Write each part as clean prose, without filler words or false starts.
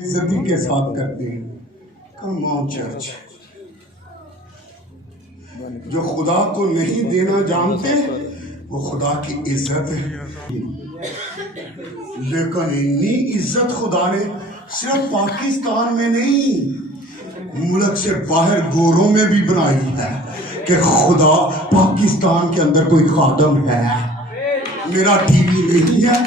عزتی کے ساتھ کرتے ہیں. کم آن چرچ. جو خدا کو نہیں دینا جانتے وہ خدا کی عزت ہے، لیکن اتنی عزت خدا نے صرف پاکستان میں نہیں ملک سے باہر گوروں میں بھی بنائی ہے کہ خدا پاکستان کے اندر کوئی خادم ہے. میرا ٹی وی نہیں ہے،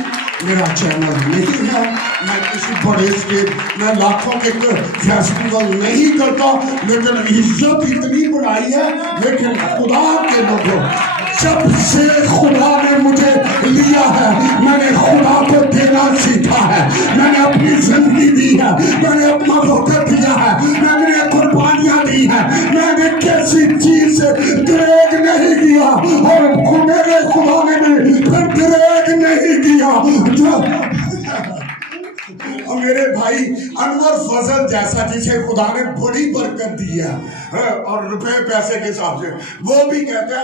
میرا چینل نہیں ہے، میں کسی بڑے اسٹیج میں لاکھوں کے فیسٹیول نہیں کرتا، لیکن عزت اتنی بڑھائی ہے. لیکن خدا کے لوگوں، جب سے خدا نے مجھے لیا ہے میں نے خدا کو دینا سیکھا ہے. میں نے اپنی زندگی دی ہے، میں نے اپنا وقت دیا ہے، میں نے قربانیاں دی ہیں، میں نے کسی چیز سے گریز نہیں کیا اور میرے خدا نے بھی پھر گریز نہیں کیا. اور میرے بھائی انور فضل جیسا جسے خدا نے بڑی برکت دی ہے اور روپے پیسے کے حساب سے، وہ بھی کہتا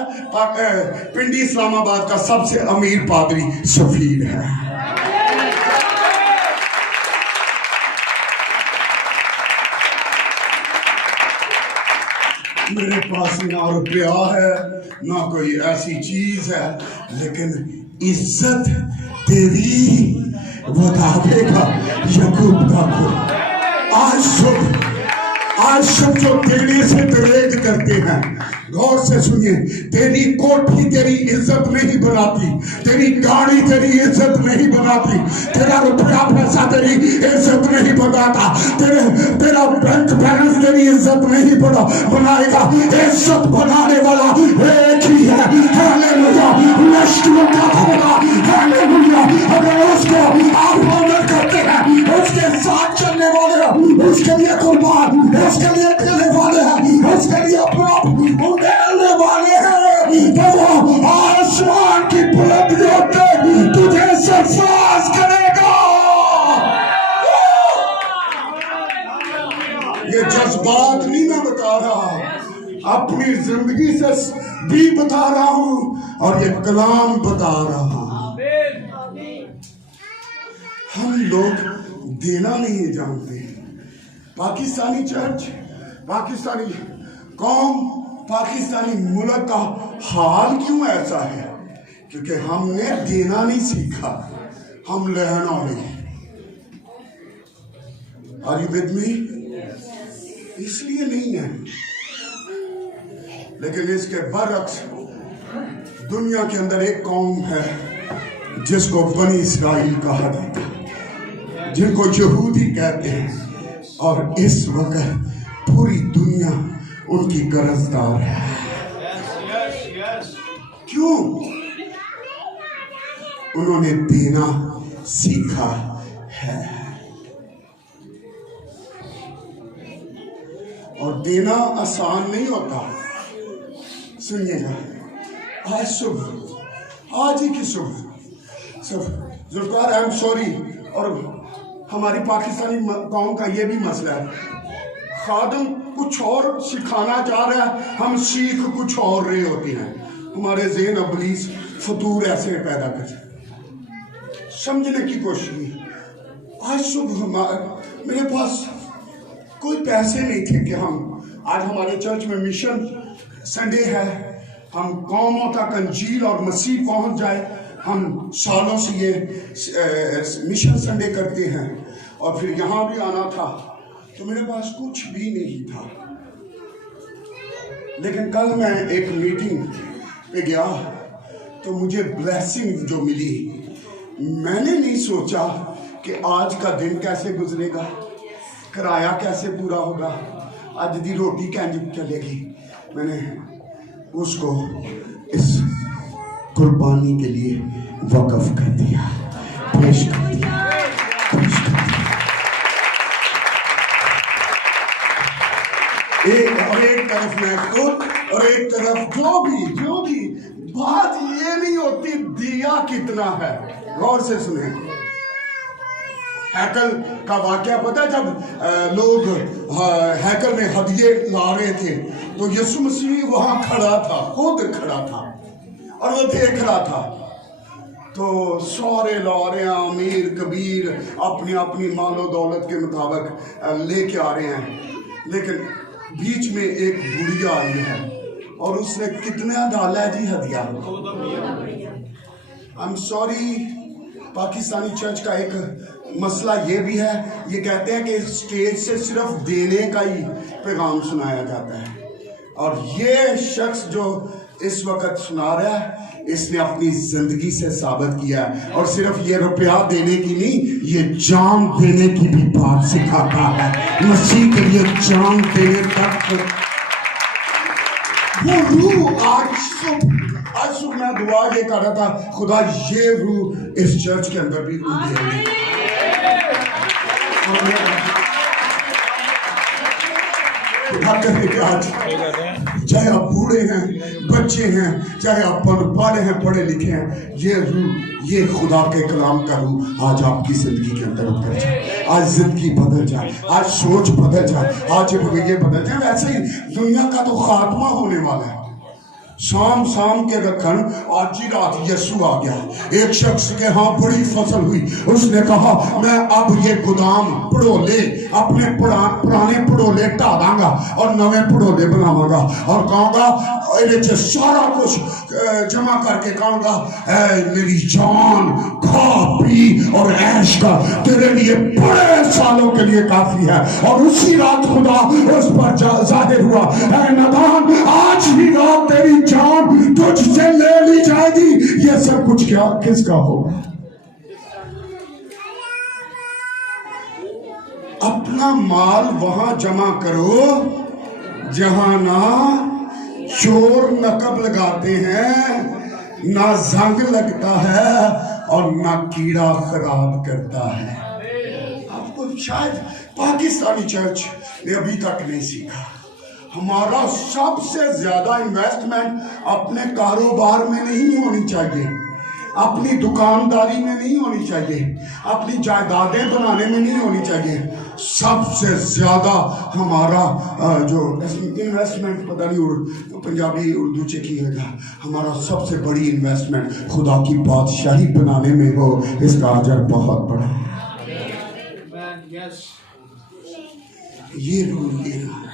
ہے پنڈی اسلام آباد کا سب سے امیر پادری سفیر ہے. میرے پاس نہ روپیہ ہے نہ کوئی ایسی چیز ہے، لیکن عزت تیری بتا دے گا یعقوب کا کو. آج سب جو دینے سے دریغ کرتے ہیں، غور سے سنیے، تیری کوٹھی تیری عزت نہیں بناتی، تیری گاڑی تیری عزت نہیں بناتی، تیرا روپیہ پیسہ تیری عزت نہیں بناتا، تیرا بینک بیلنس تیری عزت نہیں بنائے گا. عزت بنانے والا ایک ہی ہے، ہاللیلویا، لشکروں کا خدا، ہاللیلویا. اگر اس کو آپ آنر کرتے ہیں، اس کے ساتھ چلنے والے ہیں، اس کے لیے قربان، اس کے لیے کھلنے والے ہیں، اس کے لیے اپنا اڈھیلنے والے ہیں، تو وہ آسمان کی بلندیوں پہ تجھے سرفراز کرے گا. یہ جذبات نہیں میں بتا رہا، اپنی زندگی سے بھی بتا رہا ہوں اور یہ کلام بتا رہا ہوں. ہم لوگ دینا نہیں جانتے. پاکستانی چرچ، پاکستانی قوم، پاکستانی ملک کا حال کیوں ایسا ہے؟ کیونکہ ہم نے دینا نہیں سیکھا، ہم لینا نہیں. Are you with me؟ اس لیے نہیں ہے. لیکن اس کے برعکس دنیا کے اندر ایک قوم ہے جس کو بنی اسرائیل کہا جاتا ہے، جن کو یہودی کہتے ہیں، اور اس وقت پوری دنیا ان کی قرضدار ہے. کیوں؟ انہوں نے دینا سیکھا ہے. اور دینا آسان نہیں ہوتا. سنیے گا، آج ہی کی صبح ذوالفقار آئی ایم سوری، اور ہماری پاکستانی قوم کا یہ بھی مسئلہ ہے، خادم کچھ اور سکھانا چاہ رہا ہے، ہم سیکھ کچھ اور رہے ہوتے ہیں. ہمارے ذہن ابلیس فطور ایسے پیدا کرتے. سمجھنے کی کوشش کی. آج صبح میرے پاس کوئی پیسے نہیں تھے کہ آج ہمارے چرچ میں مشن سنڈے ہے، ہم قوموں تک انجیل اور مسیح پہنچ جائے. ہم سالوں سے یہ مشن سنڈے کرتے ہیں اور پھر یہاں بھی آنا تھا، تو میرے پاس کچھ بھی نہیں تھا. لیکن کل میں ایک میٹنگ پہ گیا تو مجھے بلیسنگ جو ملی، میں نے نہیں سوچا کہ آج کا دن کیسے گزرے گا، کرایہ کیسے پورا ہوگا، آج دی روٹی کینجی چلے گی. میں نے اس کو اس قربانی کے لیے وقف کر دیا، پیش کر دیا. ایک طرف میں خود اور ایک طرف جو بھی بات یہ نہیں ہوتی دیا کتنا ہے. غور سے سنیں، ہیکل کا واقعہ پتہ ہے، جب لوگ ہیکل میں ہدیے لا رہے تھے تو یسوع مسیح وہاں کھڑا تھا، خود کھڑا تھا اور وہ دیکھ رہا تھا. تو سارے لا رہے ہیں، امیر کبیر اپنی اپنی مال و دولت کے مطابق لے کے آ رہے ہیں، لیکن بیچ میں ایک بڑھیا آئی ہے اور اس نے کتنا ڈالا ہے جی ہدیہ؟ I'm sorry، پاکستانی چرچ کا ایک مسئلہ یہ بھی ہے، یہ کہتے ہیں کہ اسٹیج سے صرف دینے کا ہی پیغام سنایا جاتا ہے، اور یہ شخص جو اس وقت سنا رہا ہے اس نے اپنی زندگی سے ثابت کیا ہے، اور صرف یہ روپیہ دینے کی نہیں، یہ جان دینے کی بھی بات سکھاتا ہے، مسیح کے لیے جان دینے تک وہ روح آج صبح میں دعا یہ کر رہا تھا، خدا یہ روح اس چرچ کے اندر بھی روح دے گی۔ چاہے آپ بوڑھے ہیں، بچے ہیں، چاہے آپ پڑھے ہیں، پڑھے لکھے ہیں، یہ روح، یہ خدا کے کلام کا روح آج آپ کی زندگی کے اندر اتر جائے، آج زندگی بدل جائے، آج سوچ بدل جائے، آج رویے بدل جائے۔ ویسے ہی دنیا کا تو خاتمہ ہونے والا ہے، سام کے رکھن، آج ہی رات یسوع آ گیا، ایک شخص کے ہاں بڑی فصل ہوئی، اس نے کہا میں اب یہ گودام پڑولے، اپنے پرانے پڑولے ٹا داں گا اور نویں پڑولے بناواں گا، اور کہوں گا ایڈے سارا کچھ جمع کر کے کہوں گا اے میری جان، کھا پی اور عیش کر، تیرے لیے بڑے سالوں کے لیے کافی ہے۔ اور اسی رات خدا اس پر ظاہر ہوا، اے نادان، آج ہی رات تیری جان تجھ سے لے لی جائے گی۔ یہ سب کچھ کیا کس کا ہوگا؟ اپنا مال وہاں جمع کرو جہاں نہ چور نقب لگاتے ہیں، نہ زنگ لگتا ہے اور نہ کیڑا خراب کرتا ہے۔ آپ کو شاید پاکستانی چرچ نے ابھی تک نہیں سیکھا، ہمارا سب سے زیادہ انویسٹمنٹ اپنے کاروبار میں نہیں ہونی چاہیے، اپنی دکانداری میں نہیں ہونی چاہیے، اپنی جائیدادیں بنانے میں نہیں ہونی چاہیے۔ سب سے زیادہ ہمارا جو انویسٹمنٹ، پتہ نہیں پنجابی اردو چکی ہے گا، ہمارا سب سے بڑی انویسٹمنٹ خدا کی بادشاہی بنانے میں ہو، اس کا اجر بہت بڑا ہے۔ یہ رول لینا،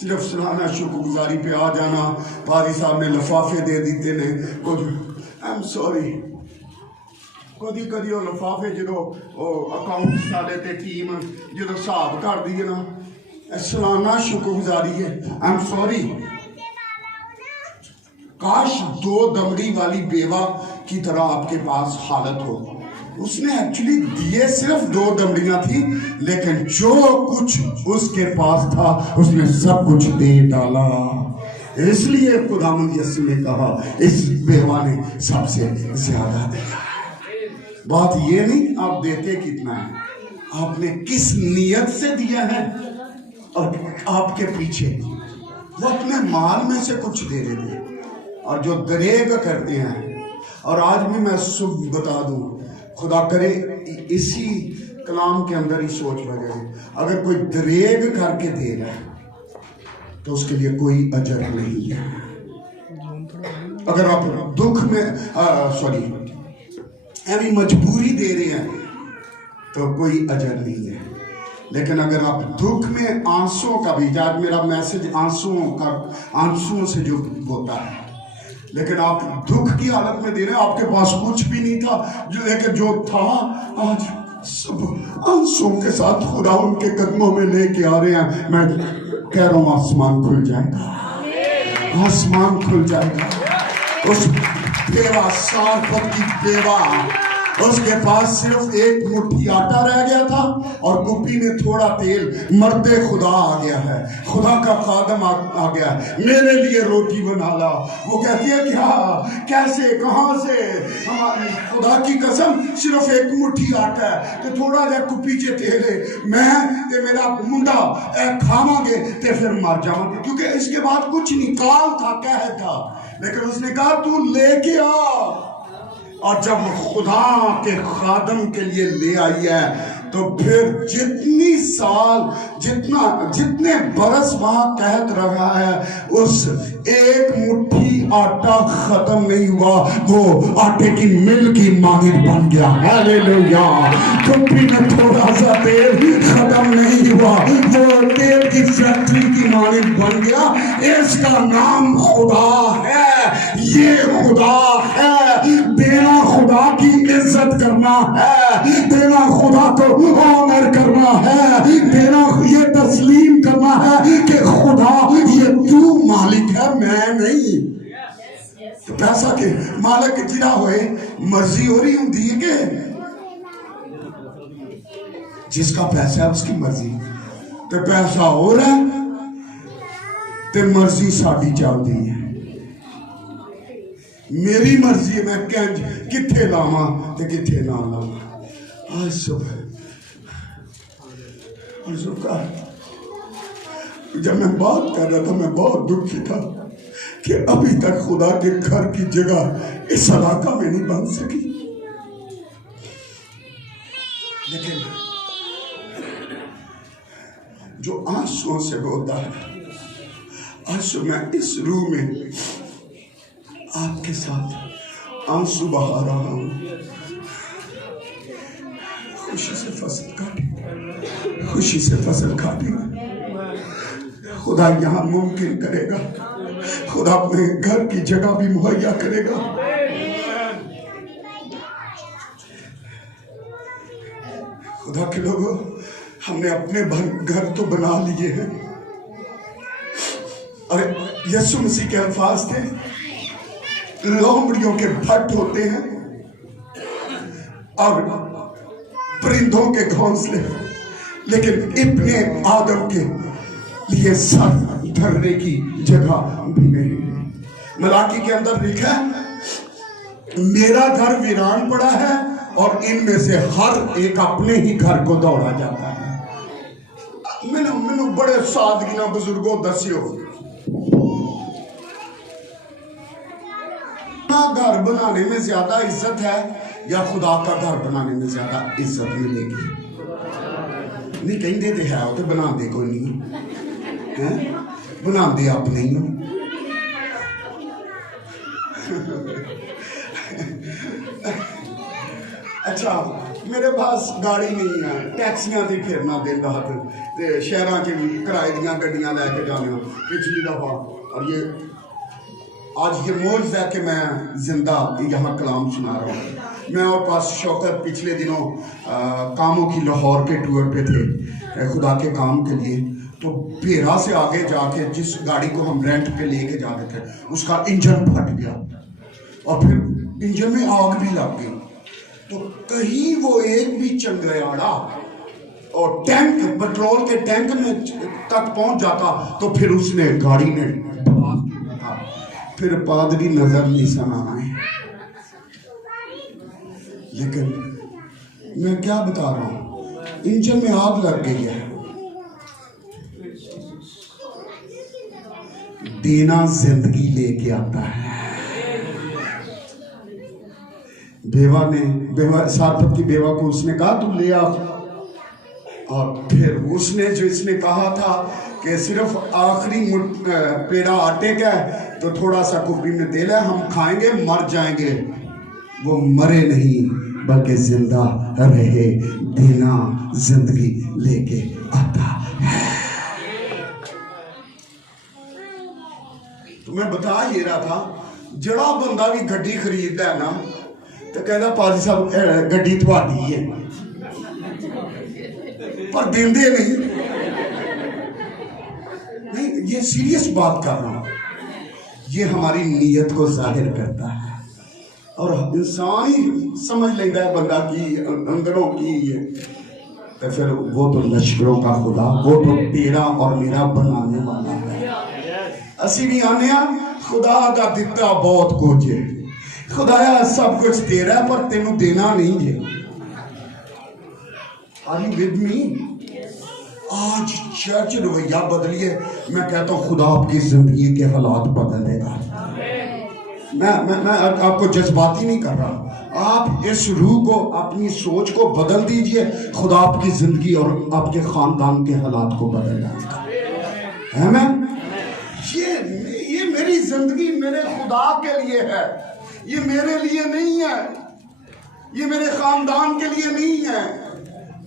صرف سلانا شکر گزاری پہ آ جانا، پادری صاحب نے لفافے دے دیتے نے، I'm sorry، کدی وہ لفافے جدو اکاؤنٹ سالے تے ٹیم جدو حساب کر دیے نا، سلانا شکر گزاری ہے۔ I'm sorry، کاش 2 دمڑی والی بیوہ کی طرح آپ کے پاس حالت ہو۔ اس نے ایکچولی دیے صرف 2 دمڑیاں تھی، لیکن جو کچھ اس کے پاس تھا اس نے سب کچھ دے ڈالا۔ اس لیے خداوند یسوع نے کہا اس بیوہ نے سب سے زیادہ دیا۔ بات یہ نہیں آپ دیتے کتنا ہے، آپ نے کس نیت سے دیا ہے، اور آپ کے پیچھے وہ اپنے مال میں سے کچھ دے دیتے، اور جو دریغ کرتے ہیں۔ اور آج بھی میں صبح بتا دوں، خدا کرے اسی کلام کے اندر ہی سوچ لگے، اگر کوئی دریغ کر کے دے رہا ہے تو اس کے لیے کوئی اجر نہیں ہے۔ اگر آپ دکھ میں ایوی مجبوری دے رہے ہیں تو کوئی اجر نہیں ہے، لیکن اگر آپ دکھ میں آنسوں کا بھی، جب میرا میسج آنسوں سے جو ہوتا ہے، لیکن آپ دکھ کی حالت میں دے رہے ہیں، آپ کے پاس کچھ بھی نہیں تھا، لیکن جو تھا آج سب آنسوں کے ساتھ خدا ان کے قدموں میں لے کے آ رہے ہیں۔ میں کہہ رہا ہوں آسمان کھل جائے گا، آسمان کھل جائے گا۔ اس بیوہ سارفت کی بیوہ، اس کے پاس صرف 1 مٹھی آٹا رہ گیا تھا اور کپی میں تھوڑا تیل۔ مرد خدا آ گیا ہے، خدا کا خادم آ گیا ہے، میرے لیے روٹی بنا لا۔ وہ کہتی ہے کیا، کیسے، کہاں سے؟ ہماری خدا کی قسم صرف 1 مٹھی آٹا ہے تے تھوڑا جا کپی چ تیل ہے، میں تے میرا منڈا کھاواں گے تے پھر مر جاواں گے، کیونکہ اس کے بعد کچھ نہیں، کال تھا، قحط تھا، لیکن اس نے کہا تو لے کے آ۔ اور جب خدا کے خادم کے لیے لے آئی ہے، تو پھر جتنی سال جتنے برس وہاں قحط رہا ہے اس ایک مٹھی آٹا ختم نہیں ہوا، وہ آٹے کی مل کی مانند بن گیا. ہاللیلویا. کپڑی میں تھوڑا سا تیل ختم نہیں ہوا، وہ تیل کی فیکٹری کی مانند بن گیا. اس کا نام خدا ہے. یہ خدا ہے. دینا خدا کی عزت کرنا ہے، دینا خدا کو آنر کرنا ہے، دینا یہ تسلیم کرنا ہے کہ خدا یہ تو مالک ہے، میں نہیں. پیسہ کے مالک جڑا ہوئے مرضی ہو رہی ہوں دی کہ جس کا پیسہ ہے اس کی مرضی تو پیسہ ہو رہا ہے تو مرضی ساڑی چاہتی ہے. میری مرضی میں کتھے لاما تے کتھے نہ لاما. آج صبح جب میں بات کر رہا تھا میں بہت دکھی تھا کہ ابھی تک خدا کے گھر کی جگہ اس علاقہ میں نہیں بن سکی. لیکن جو آنسوں سے بولتا ہے، آج میں اس روح میں آپ کے ساتھ آنسو بہا رہا ہوں. خوشی سے فصل کاٹی، خوشی سے فصل کاٹی. خدا یہاں ممکن کرے گا، خدا اپنے گھر کی جگہ بھی مہیا کرے گا. خدا کے لوگوں، ہم نے اپنے گھر تو بنا لیے ہیں. اور یسوع مسیح کے الفاظ تھے، لومڑیوں کے بھٹ ہوتے ہیں اور پرندوں کے گھونسلے، لیکن ابن آدم کے لیے سر دھرنے کی جگہ بھی نہیں. ملاکی کے اندر لکھا ہے میرا گھر ویران پڑا ہے اور ان میں سے ہر ایک اپنے ہی گھر کو دوڑا جاتا ہے. میں بڑے سادگی نہ بزرگوں دسیو، گھر بنانے میں زیادہ عزت ہے یا خدا کا گھر بنانے میں زیادہ عزت ملے گی؟ نہیں کہیں دے ہے وہ تو بنا دے کوئی نہیں بنا دے آپ نہیں ہو. اچھا میرے پاس گاڑی نہیں ہے، ٹیکسیاں تھی پھرنا دن رات شہراں کے بھی کرائے دیاں گڈیاں لے کے جانا پچھلی دفعہ. اور یہ آج یہ معجزہ ہے کہ میں زندہ یہاں کلام سنا رہا ہوں. میں اور پاس شوکت پچھلے دنوں کاموں کی لاہور کے ٹور پہ تھے خدا کے کام کے لیے. تو پیرا سے آگے جا کے جس گاڑی کو ہم رینٹ پہ لے کے جاتے تھے اس کا انجن پھٹ گیا اور پھر انجن میں آگ بھی لگ گئی. تو کہیں وہ ایک بھی چنگیاڑا اور ٹینک پیٹرول کے ٹینک میں تک پہنچ جاتا تو پھر اس نے گاڑی نے پھر پادری نظر نہیں سنا آئے. لیکن میں کیا بتا رہا ہوں، انجن میں آگ لگ گئی ہے. دینا زندگی لے کے آتا ہے. بیوہ سارپت کی بیوہ کو اس نے کہا تو لے آ، اور پھر اس نے کہا تھا کہ صرف آخری پیڑا آٹے کا ہے تو تھوڑا سا کپڑی میں تیل ہے، ہم کھائیں گے مر جائیں گے. وہ مرے نہیں بلکہ زندہ رہے. دینا زندگی لے کے آتا ہے. تو میں بتا یہ رہا تھا جڑا بندہ بھی گڈی خرید ہے نا تو کہنا پادری صاحب گڈی تھوڑی ہے پر دیندے نہیں. یہ سیریس بات کر رہا ہوں. یہ ہماری نیت کو ظاہر کرتا ہے اور انسان ہی سمجھ لیتا ہے بندہ کی اندروں کی یہ تو پھر وہ تو لشکروں کا خدا، وہ تو تیرا اور میرا بنانے والا ہے. اسی بھی آنے خدا کا دیتا بہت کچھ ہے. خدایا سب کچھ تیرا ہے پر تینوں دینا نہیں ہے. Are you with me؟ آج چرچ رویہ بدلیے. میں کہتا ہوں خدا آپ کی زندگی کے حالات بدل دے گا. میں آپ کو جذباتی نہیں کر رہا، آپ اس روح کو اپنی سوچ کو بدل دیجئے, خدا آپ کی زندگی اور آپ کے خاندان کے حالات کو بدل جائے گا. آمین. یہ میری زندگی میرے خدا کے لیے ہے, یہ میرے لیے نہیں ہے, یہ میرے خاندان کے لیے نہیں ہے.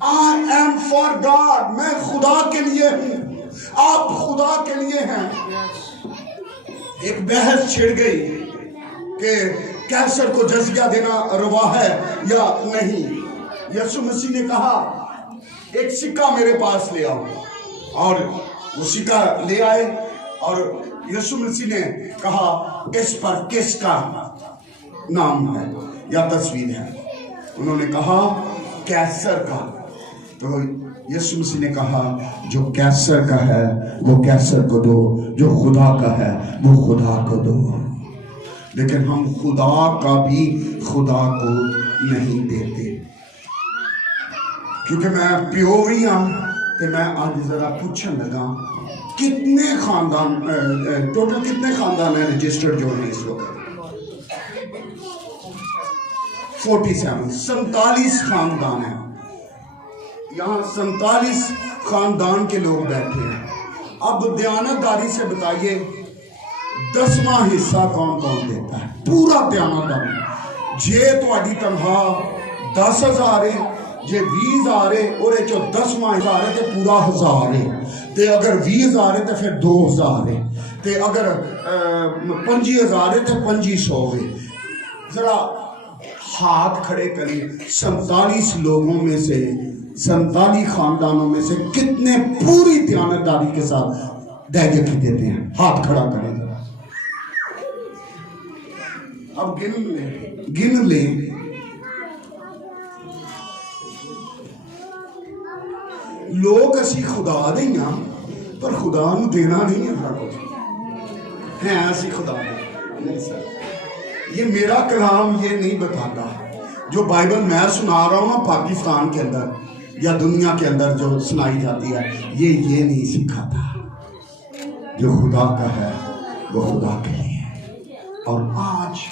I am for God. میں خدا کے لیے ہوں, آپ خدا کے لیے ہیں. ایک بحث چھڑ گئی کہ کیسر کو جزیہ دینا روا ہے یا نہیں. یسوع مسیح نے کہا ایک سکہ میرے پاس لے آؤ, اور وہ سکہ لے آئے, اور یسوع مسیح نے کہا اس پر کس کا نام ہے یا تصویر ہے. انہوں نے کہا کیسر کا. تو یسوع مسیح نے کہا جو کیسر کا ہے وہ کیسر کو دو, جو خدا کا ہے وہ خدا کو دو. لیکن ہم خدا کا بھی خدا کو نہیں دیتے. کیونکہ میں پیوی ہوں تو میں آج ذرا پوچھنے لگا کتنے خاندان, ٹوٹل کتنے خاندان ہیں رجسٹرڈ جو ہیں اس وقت؟ 47 خاندان ہیں. یہاں 47 خاندان کے لوگ بیٹھے ہیں. اب دیانتداری سے بتائیے 10واں حصہ کون کون دیتا ہے؟ پورا دیانتداری. جے تو آڈی تنہا 10,000 ہے, جے 20,000 ہے, اور جو 10واں حصہ ہے تو پورا 1,000 ہے. تے اگر 20,000 ہے تو پھر 2,000 ہے. تے اگر 25,000 ہے تو 2500 ہے. ذرا ہاتھ کھڑے کریں, 47 لوگوں میں سے 47 خاندانوں میں سے کتنے پوری دیانتداری کے ساتھ دہجکی دیتے ہیں؟ ہاتھ کھڑا کریں. اب گن لیں. لوگ اسی خدا دیں گا پر خدا نو دینا نہیں ہے. ہر کچھ ہے اسی خدا نہیں سر. یہ میرا کلام یہ نہیں بتاتا. جو بائبل میں سنا رہا ہوں نا پاکستان کے اندر یا دنیا کے اندر جو سنائی جاتی ہے, یہ نہیں سکھاتا. جو خدا کا ہے وہ خدا کے لیے ہے. اور آج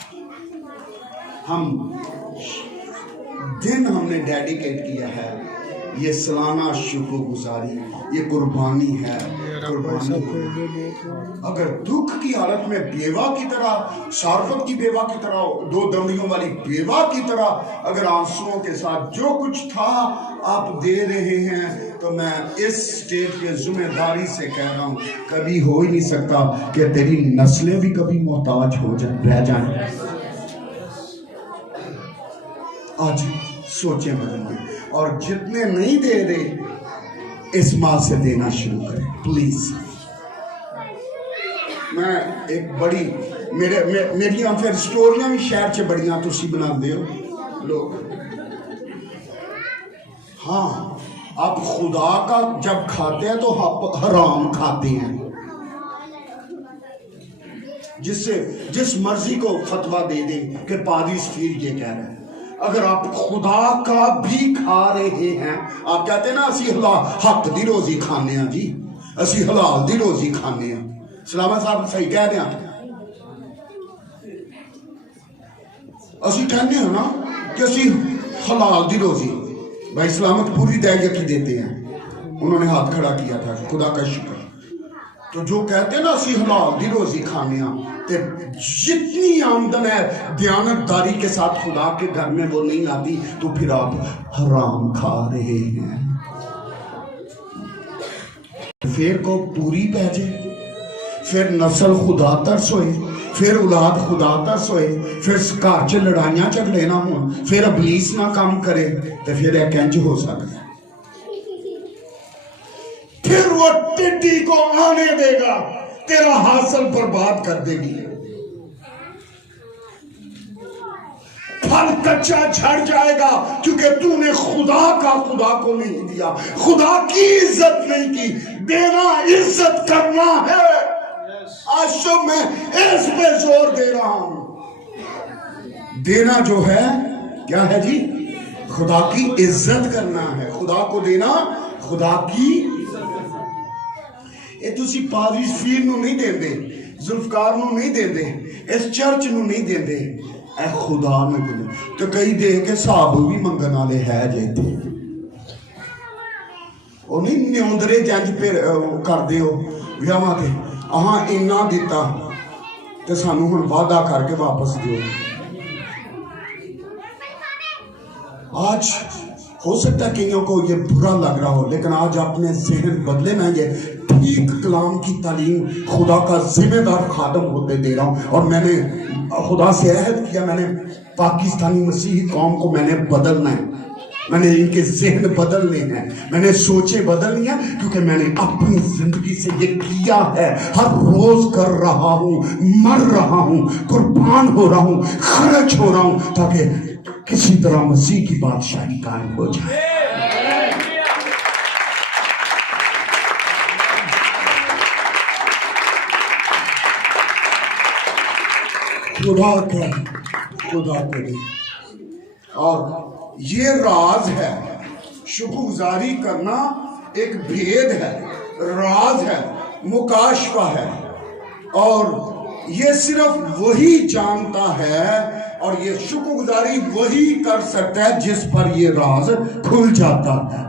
دن ہم نے ڈیڈیکیٹ کیا ہے, یہ سالانہ شکر گزاری, یہ قربانی ہے. اگر دکھ کی حالت میں بیوہ کی طرح, شارفت کی بیوہ کی طرح, 2 دمڑیوں والی بیوہ کی طرح اگر آنسوؤں کے ساتھ جو کچھ تھا آپ دے رہے ہیں, تو میں اس سٹیج کے ذمہ داری سے کہہ رہا ہوں کبھی ہو ہی نہیں سکتا کہ تیری نسلیں بھی کبھی محتاج ہو رہ جائیں. آج سوچیں بدلیں, اور جتنے نہیں دے رہے اس ماں سے دینا شروع کریں پلیز. میں ایک بڑی میری پھر سٹوریاں بھی شہر چ بڑیاں تسی بنا دے ہو لوگ. ہاں آپ خدا کا جب کھاتے ہیں تو آپ حرام کھاتے ہیں. جس مرضی کو فتویٰ دے دیں کہ پادری سفیر یہ کہہ رہے ہیں, اگر آپ خدا کا بھی کھا رہے ہیں, آپ کہتے ہیں نا اسی حق دی روزی کھانے ہیں جی, اسی حلال دی روزی کھانے ہیں. سلامت صاحب صحیح کہہ دیں, اسی کہنے ہیں نا کہ اسی حلال دی روزی. بھائی سلامت پوری دہجکی دیتے ہیں. انہوں نے ہاتھ کھڑا کیا تھا, خدا کا شکر. تو جو کہتے ہیں نا اسی حلال دی روزی کھانے ہیں, جتنی آمدن ہے دیانتداری کے ساتھ خدا کے گھر میں وہ نہیں آتی, تو پھر آپ حرام کھا رہے ہیں. پھر کو پوری پہجے, پھر نسل خدا ترس ہوئے, پھر اولاد خدا ترس ہوئے, پھر گھر چ لڑائیاں جھگڑے نہ ہوں, پھر ابلیس نہ کام کرے, تو پھر ایک انج ہو سکتا ہے. پھر وہ ٹڈی کو آنے دے گا, تیرا حاصل برباد کر دے گی. پھل کچا جھڑ جائے گا کیونکہ تو نے خدا کو نہیں دیا, خدا کی عزت نہیں کی. دینا عزت کرنا ہے. آج شب میں اس پہ زور دے رہا ہوں. دینا جو ہے کیا ہے جی؟ خدا کی عزت کرنا ہے. خدا کو دینا خدا کی. یہ تسی پادری سفیر نو نہیں دیں دے, ذوالفقار نو نہیں دیں دے, اس چرچ نو نہیں دیں دے, اے خدا نے دے تو کئی دے کے صاحب بھی منگن والے ہے جیتے وہ نہیں نیوندرے جنج پھر کر دے ہو ویاواں تے اہاں اینا دیتا تے سانو ہن وعدہ کر کے واپس دیو. آج ہو سکتا ہے کئیوں کو یہ برا لگ رہا ہو لیکن آج اپنے ذہن بدلے میں یہ ٹھیک کلام کی تعلیم خدا کا ذمہ دار خادم ہوتے دے رہا ہوں. اور میں نے خدا سے عہد کیا میں نے پاکستانی مسیحی قوم کو میں نے بدلنا ہے. میں نے ان کے ذہن بدلنے ہیں, میں نے سوچیں بدلنی ہیں کیونکہ میں نے اپنی زندگی سے یہ کیا ہے. ہر روز کر رہا ہوں, مر رہا ہوں, قربان ہو رہا ہوں, خرچ ہو رہا ہوں تاکہ کسی طرح مسیح کی بادشاہی قائم ہو جائے. خدا کرے. اور یہ راز ہے, شکر گزاری کرنا ایک بھید ہے, راز ہے, مکاشفہ ہے, اور یہ صرف وہی جانتا ہے اور یہ شکر گزاری وہی کر سکتا ہے جس پر یہ راز کھل جاتا ہے.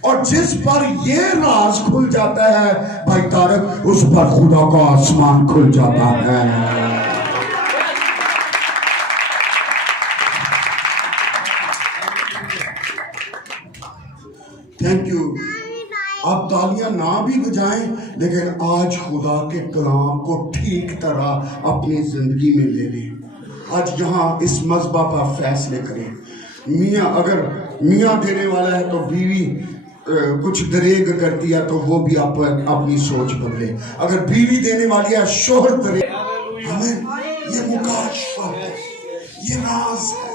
اور جس پر یہ راز کھل جاتا ہے بھائی طارق, اس پر خدا کا آسمان کھل جاتا ہے. Thank you. آپ تالیاں نہ بھی بجائیں لیکن آج خدا کے کلام کو ٹھیک طرح اپنی زندگی میں لے لیں. آج یہاں اس مذبح پر فیصلے کریں. میاں اگر میاں دینے والا ہے تو بیوی کچھ دریغ کرتی ہے تو وہ بھی اپنی سوچ بدلے. اگر بیوی دینے والی ہے شوہر دریغ. ہمیں یہ مکاشفہ ہے, یہ راز ہے.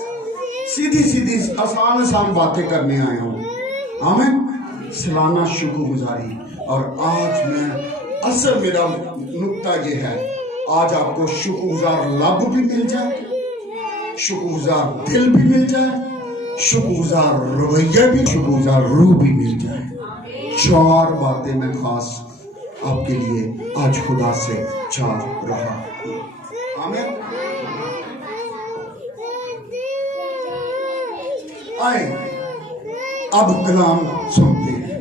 سیدھی آسان باتیں کرنے آئے ہوں. آمین. سالانہ شکر گزاری. اور آج میں اصل میرا نقطہ یہ ہے, آج آپ کو شکر گزار لب بھی مل جائے, شکر گزار دل بھی مل جائے, شکر گزار رویہ بھی, شکر گزار روح بھی مل جائے. 4 باتیں میں خاص آپ کے لیے آج خدا سے چاہ رہا ہوں. آمین. آئے اب کلام سنتے ہیں.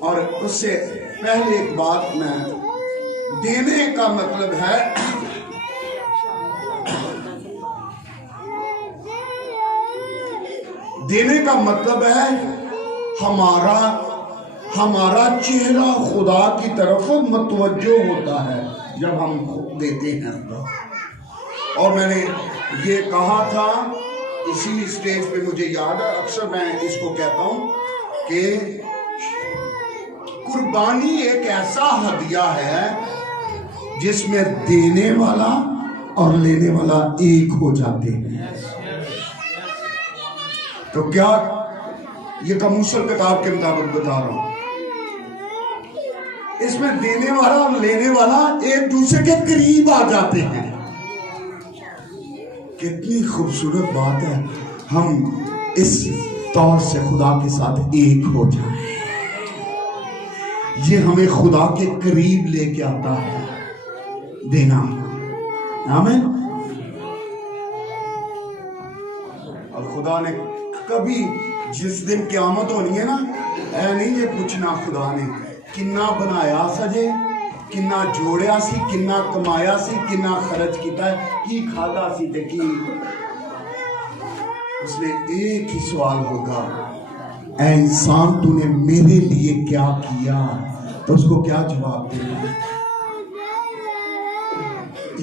اور اس سے پہلے ایک بات, میں دینے کا مطلب ہے ہمارا چہرہ خدا کی طرف متوجہ ہوتا ہے جب ہم دیتے ہیں. اور میں نے یہ کہا تھا اسی اسٹیج پہ, مجھے یاد ہے, اکثر میں اس کو کہتا ہوں کہ قربانی ایک ایسا ہدیہ ہے جس میں دینے والا اور لینے والا ایک ہو جاتے ہیں. تو کیا یہ کموسل کتاب کے مطابق بتا رہا ہوں, اس میں دینے والا اور لینے والا ایک دوسرے کے قریب آ جاتے ہیں. کتنی خوبصورت بات ہے ہم اس طور سے خدا کے ساتھ ایک ہو جائیں. یہ ہمیں خدا کے قریب لے کے آتا ہے دینا. آمین. اور خدا نے کبھی جس دن قیامت ہونی ہے نا, اے نہیں یہ پوچھنا خدا نے کنا بنایا سجے, کنا جوڑیا سی, کنا کمایا سی, کنا خرچ کیتا ہے, کی کھادا سی تے کی. اس نے ایک ہی سوال ہوگا, اے انسان تو نے میرے لیے کیا کیا؟ تو اس کو کیا جواب دینا؟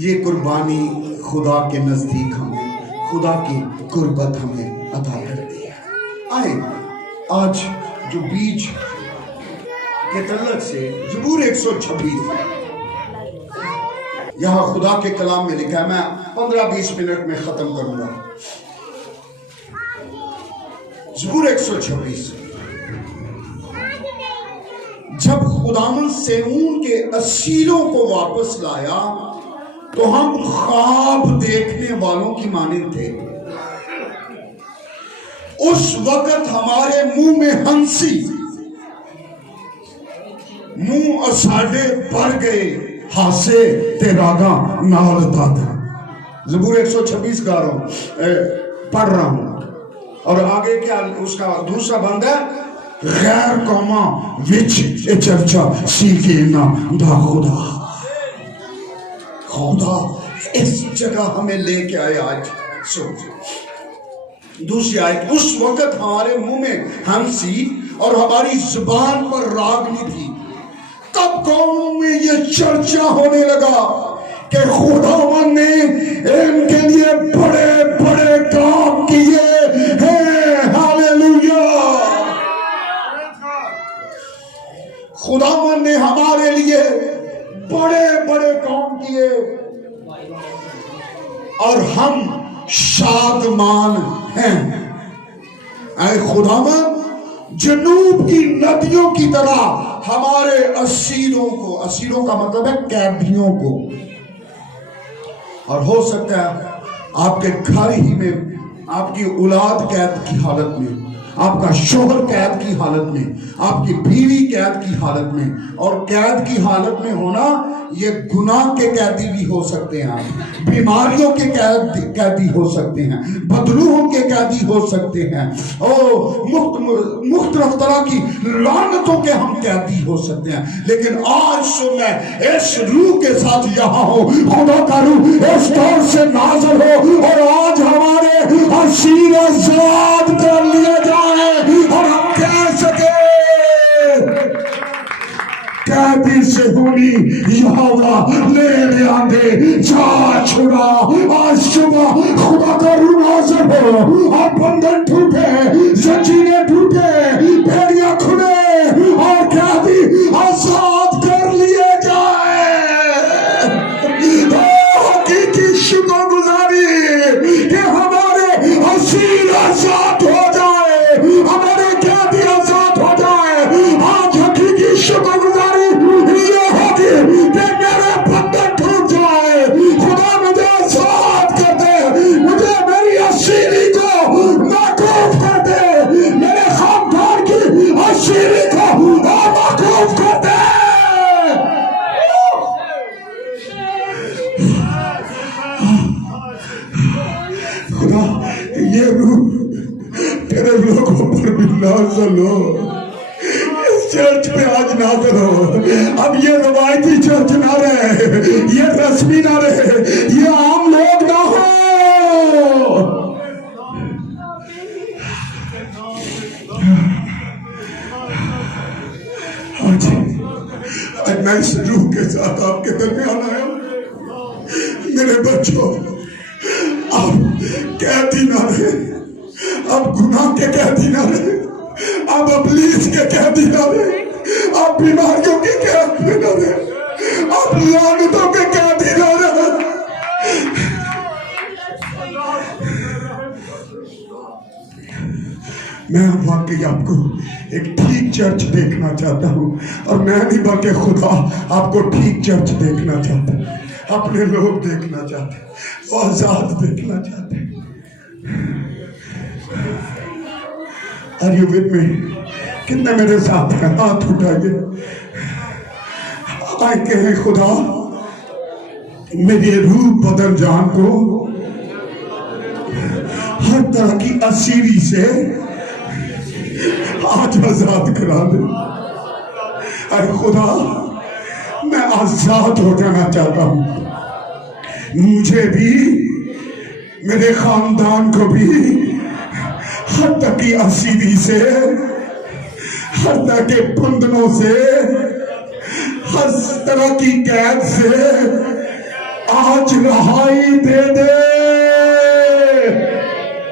یہ قربانی خدا کے نزدیک ہمیں خدا کی قربت ہمیں عطا کرتی ہے. آئے آج جو بیج کے تعلق سے زبور 126 یہاں خدا کے کلام میں لکھا ہے, میں 15-20 منٹ میں ختم کروں گا. زبور 126. جب خداوند صہیون کے اسیروں کو واپس لایا تو ہم خواب دیکھنے والوں کی مانند تھے. اس وقت ہمارے منہ میں ہنسی, منہ اور ساڈے بھر گئے, ہاسے تیرا گا نالتا تھا. زبور 126 گا رہا ہوں، پڑھ رہا ہوں. اور آگے کیا اس کا دوسرا بند ہے، غیر قوما وچ اے چرچا سیکھے نا دا خدا. خدا اس جگہ ہمیں لے کے آئے آج. دوسری آیت، اس وقت ہمارے منہ میں ہنسی اور ہماری زبان پر راگنی تھی. تب قوموں میں یہ چرچا ہونے لگا کہ خداوند نے ان کے لیے بڑے بڑے کام کیے ہیں. ہاللیلویا. خداوند نے ہمارے لیے بڑے بڑے کام کیے اور ہم شادمان ہیں. اے خداوند، جنوب کی ندیوں کی طرح ہمارے اسیروں کو، اسیروں کا مطلب ہے قیدیوں کو، اور ہو سکتا ہے آپ کے گھر ہی میں آپ کی اولاد قید کی حالت میں، آپ کا شوہر قید کی حالت میں، آپ کی بیوی قید کی حالت میں. اور قید کی حالت میں ہونا، یہ گناہ کے قیدی بھی ہو سکتے ہیں، بیماریوں کے قیدی ہو سکتے ہیں، بدلوہوں کے قیدی ہو سکتے ہیں، مختلف طرح کی لعنتوں کے ہم قیدی ہو سکتے ہیں. لیکن آج سے میں اس روح کے ساتھ یہاں ہوں، خدا کا روح اس طور سے نازل ہو اور آج ہمارے اسیر آزاد کر لیے جائیں اور ہم کہہ سکیں قیدی سے ہونی یہاں لے آندے جا چھڑا. آج صبح خدا کا روح نازل ہو اور بندن ٹوٹے، زنجیریں ٹوٹے، بھیڑیاں کھلے اور قیدی آزاد کر لیے جائے. حقیقی شکر گزاری کہ ہمارے اسیر آزاد ہو جائے، ہمارے قیدی آزاد ہو جائے. آج حقیقی شکر گزاری یہ ہوگی کہ میرے بندن ٹوٹ جائے. خدا مجھے آزاد کر دے، مجھے میری اسیری کو موقوف کر دے، میرے خاندان کی اسیری کو موقوف کر دے. خدا یہ روح تیرے لوگوں پر بھی نازل ہو. اس چرچ پہ آج نازل ہو. اب یہ روایتی چرچ نہ رہے، یہ رسمی نہ رہے، یہ عام لوگ نہ ہو. آج میں اس روح کے ساتھ آپ کے درمیان آیا. میرے بچوں، آپ قیدی نہ رہے، آپ گناہ کے قیدی نہ رہے، آپ ابلیس کے قیدی نہ رہے، آپ بیماریوں کے قیدی نہ رہے، آپ لعنتوں کے قیدی نہ رہے. میں واقعی آپ کو ایک ٹھیک چرچ دیکھنا چاہتا ہوں، اور میں نہیں بلکہ خدا آپ کو ٹھیک چرچ دیکھنا چاہتا ہے، اپنے لوگ دیکھنا چاہتے ہیں، آزاد دیکھنا چاہتے ہیں. Are you with me? کتنے میرے ساتھ ہیں؟ ہاتھ اٹھائیے. آئے کہیں خدا میری روح بدن جان کو ہر طرح کی اسیری سے آج آزاد کرا دے. اے خدا میں آزاد ہو جانا چاہتا ہوں. مجھے بھی، میرے خاندان کو بھی ہر طرح کی اسیری سے، ہر طرح کے بندنوں سے، ہر طرح کی قید سے آج رہائی دے دے.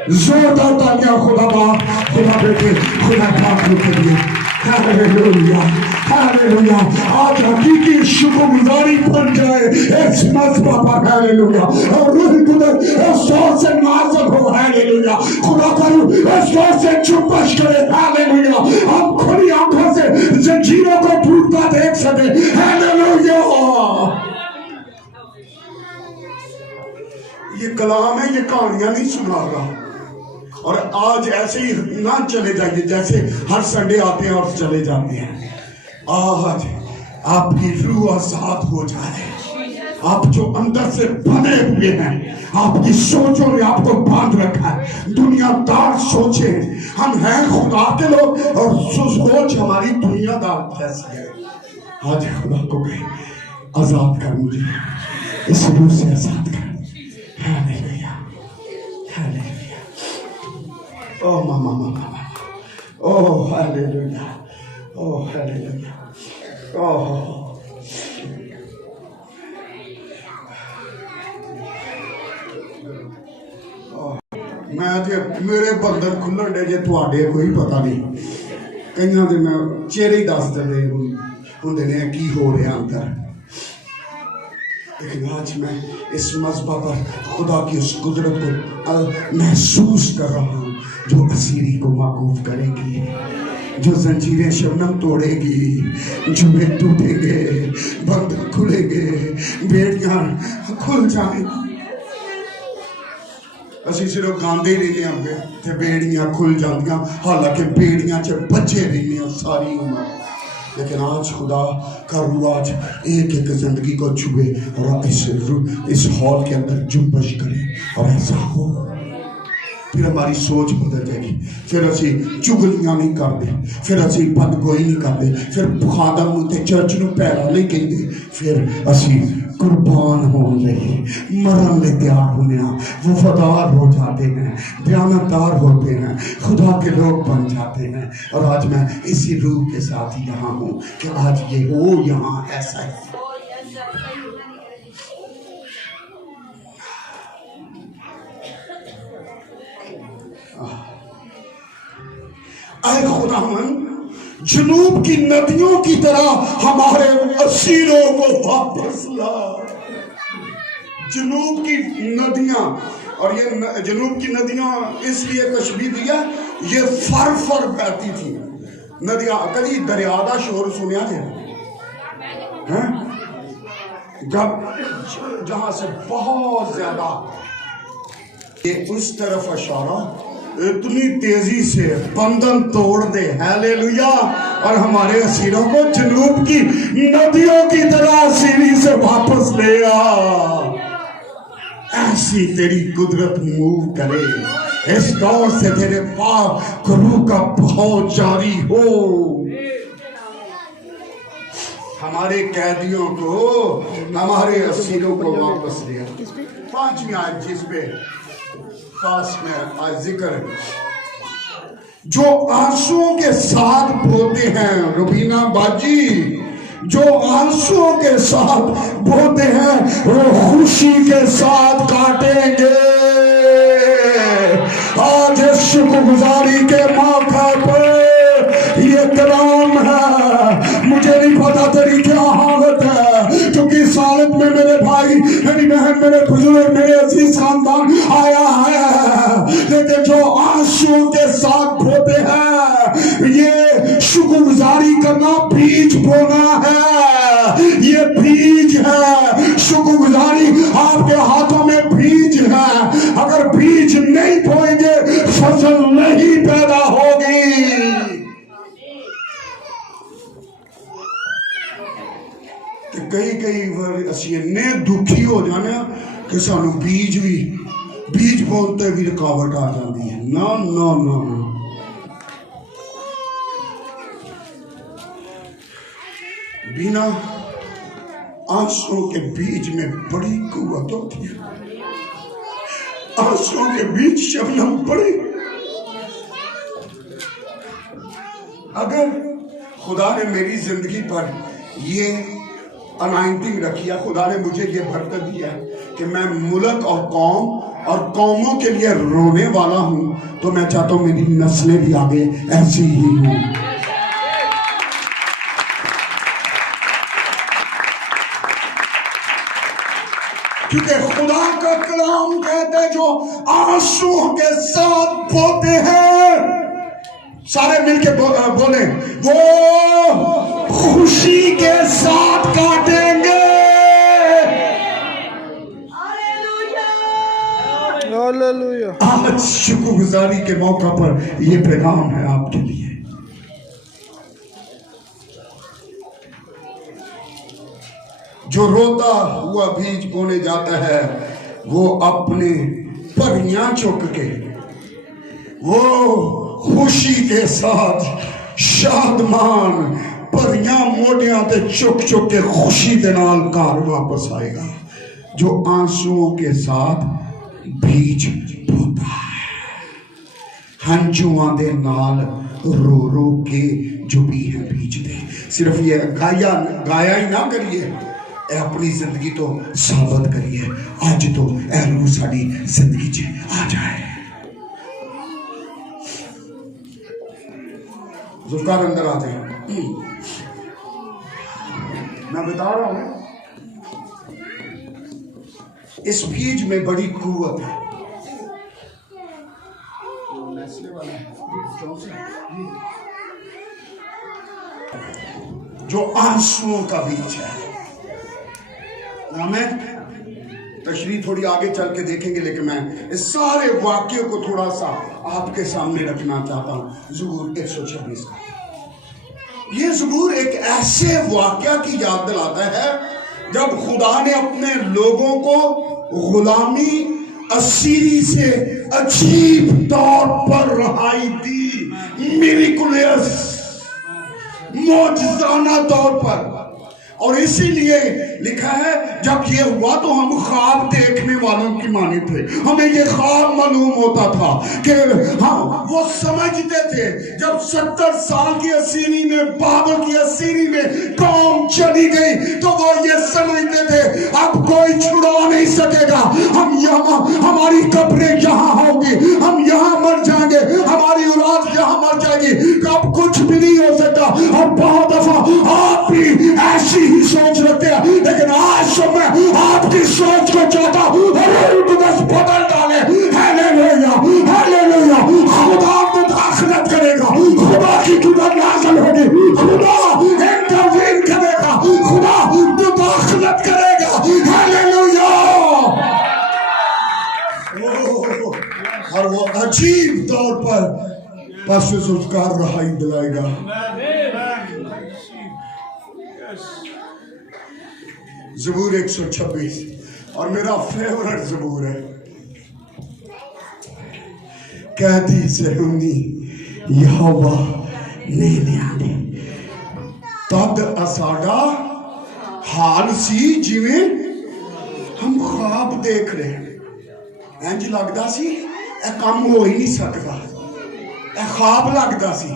زوردار تالیاں خدا باپ، خدا بیٹے، خدا پاک کے لیے. ہاللیلویا، ہاللیلویا. آج حقیقی شکر گزاری بن جائے اس مذبح پر. ہاللیلویا. اور روح القدس اس طور سے نازل ہو. ہاللیلویا. خدا کا روح اس طور سے چپش کرے. ہاللیلویا. ہم کھلی آنکھوں سے زنجیروں کو ٹوٹتا دیکھ سکے. ہاللیلویا. یہ کلام ہے، یہ کہانیاں نہیں سنا رہا. اور آج ایسے ہی نہ چلے جائیے جیسے ہر سنڈے آتے ہیں اور چلے جاتے ہیں. آج آپ کی روح آزاد ہو جائے. آپ جو اندر سے بنے ہوئے ہیں, آپ کی سوچوں نے آپ کو باندھ رکھا ہے, دنیا دار سوچیں. ہم ہیں خدا کے لوگ اور سوچ ہماری دنیا دار جیسی ہے. آج خدا کو کہیں آزاد کر مجھے, اس روح سے آزاد کر. ہاللویا ہاللویا. او ماما ماما, او ہاللویا, او ہاللویا, او. میں میرے بندر کھلن ڈے جے تواڈے کوئی پتہ نہیں, کئیاں دے میں چہرے ہی دس دے ہوندے نے کی ہو رہا اندر. لیکن آج میں اس مذبح پر خدا کی اس قدرت کو محسوس کر رہا ہوں, جو اسیری کو موقوف کرے گی, جو زنجیریں شبنم توڑے گی, جوئیں ٹوٹیں گے, بندر کھلیں گے, بیڑیاں کھل جائیں گی. اسی صرف گاندے رہنے ہوں تے بیڑیاں کھل جاندیاں, حالانکہ بیڑیاں چ بچے رہنے ساری عمر. لیکن آج خدا کا روح آج ایک ایک زندگی کو چھوئے اور اس ہال کے اندر جنبش کرے, اور ایسا ہو پھر ہماری سوچ بدل جائے گی. پھر اسی چگلیاں نہیں کرتے, پھر اسی بدگوئی نہیں کرتے, پھر خادم تے چرچ نو پیرا نہیں کہندے, پھر اسی قربان ہونے لگے, مرن لے تیار ہونے, وفادار ہو جاتے ہیں, دیانتدار ہوتے ہیں, خدا کے لوگ بن جاتے ہیں. اور آج میں اسی روح کے ساتھ ہی یہاں ہوں کہ آج یہ ہو یہاں ایسا ہی. اے خداوند, جنوب کی ندیوں کی طرح ہمارے اسیروں کو واپس لا. جنوب کی ندیاں, اور یہ جنوب کی ندیاں اس لیے تشبیہ دیا, یہ فر فر بہتی تھی ندیاں. کبھی دریا دا شور سنیا جائے, جب جہاں سے بہت زیادہ یہ اس طرف اشارہ اتنی تیزی سے بندن توڑ دے. ہاللویا. اور ہمارے اسیروں کو جنوب کی ندیوں کی طرح اسیری سے واپس لے آ. ایسی تیری قدرت موو کرے, اس دور سے تیرے پاک روح کا بہاؤ جاری ہو. ہمارے قیدیوں کو, ہمارے اسیروں کو واپس لے آ. 5ویں آیت جس پہ خاص میں آج ذکر ہے, جو آنسوؤں کے ساتھ بوتے ہیں. ربینہ باجی, جو آنسوؤں کے ساتھ بوتے ہیں وہ خوشی کے ساتھ کاٹیں گے. آج شکر گزاری کے موقع پر یہ کلام ہے. مجھے نہیں پتا تیری کیا حالت ہے, کیونکہ اس حالت میں میرے بھائی, میری بہن, میرے بزرگ, میرے عزیز خاندان آیا ہے. لیکن جو آنسوؤں کے ساتھ بوتے ہیں, یہ شکر گزاری کرنا بیج بونا ہے. یہ بیج ہے, شکر گزاری آپ کے ہاتھوں میں بیج ہے. اگر بیج نہیں بوئیں گے فصل نہیں پیدا ہوگی. کئی بار اسی نے دکھی ہو جانے کہ سانو بیج بولتے بھی رکاوٹ آ جاتی ہے. نا نا نا, بنا آنسوؤں کے بیج میں بڑی قوت ہوتی ہے. آنسوؤں کے بیج شبنم پڑی. اگر خدا نے میری زندگی پر یہ انائنٹنگ رکھی ہے, خدا نے مجھے یہ برکت دیا کہ میں ملک اور قوم اور قوموں کے لیے رونے والا ہوں, تو میں چاہتا ہوں میری نسلیں بھی آگے ایسی ہی ہوں. کیونکہ خدا کا کلام کہتے ہیں جو آنسوؤں کے ساتھ بوتے ہیں, سارے مل کے بولیں, وہ خوشی کے ساتھ کاٹیں گے. آج شکر گزاری کے موقع پر یہ پیغام ہے آپ کے لیے. جو روتا ہوا بیج بونے جاتا ہے وہ اپنے پریاں چک کے وہ خوشی کے ساتھ شادمان پریاں موڑیاں تے چک چک کے خوشی دے نال گھر واپس آئے گا. جو آنسوؤں کے ساتھ بیج بوتا ہے ہنجواں دے نال رو رو کے جو بھی ہے بیج دے. صرف یہ گایا ہی نہ کریے, اے اپنی زندگی تو ثابت کریے. آج تو اے روح ساڑی زندگی چے آ جائے. ذوالفقار اندر آ جائے. میں بتا رہا ہوں اس بیج میں بڑی قوت ہے. جو آنسوؤں کا بیج ہے. ہمیں تشریح تھوڑی آگے چل کے دیکھیں گے, لیکن میں اس سارے واقعے کو تھوڑا سا آپ کے سامنے رکھنا چاہتا ہوں. زبور 126 کا یہ زبور ایک ایسے واقعہ کی یاد دلاتا ہے جب خدا نے اپنے لوگوں کو غلامی اسیری سے عجیب طور پر رہائی دی, میریکولیس معجزانہ طور پر. اور اسی لیے لکھا ہے جب یہ ہوا تو ہم خواب دیکھنے والوں کی مانے تھے. ہمیں یہ خواب معلوم ہوتا تھا کہ وہ سمجھتے تھے جب 70 سال کی اسیری میں بابل کی اسیری میں قوم چلی گئی تو وہ یہ سمجھتے تھے اب کوئی چھڑا نہیں سکے گا. ہم یہاں, ہماری قبریں یہاں ہوں گی, ہم یہاں مر جائیں گے, ہماری اولاد یہاں مر جائے گی, اب کچھ بھی نہیں ہو سکتا. اور بہت دفعہ آپ بھی ایسی ہی سوچ رکھتے ہیں, لیکن آج تو میں آپ کی سوچ کو چاہتا ہوں بس بدل ڈالے. Hallelujah hallelujah. خدا مداخلت کرے گا, خدا کی قدرت نازل ہوگی, خدا انٹروین کرے گا, خدا مداخلت کرے گا. ہیلیلویا. اور وہ عجیب طور پر پس ذوالفقار رہائی دلائے گا. زبور 126 اور میرا فیورٹ زبور ہے. قیدی صہیونی یہوہ نے نیانے تد اساڈا حال سی جویں ہم خواب دیکھ رہے ہیں. انج لگدا سی اے کام ہو ہی نہیں سکتا, اے خواب لگدا سی,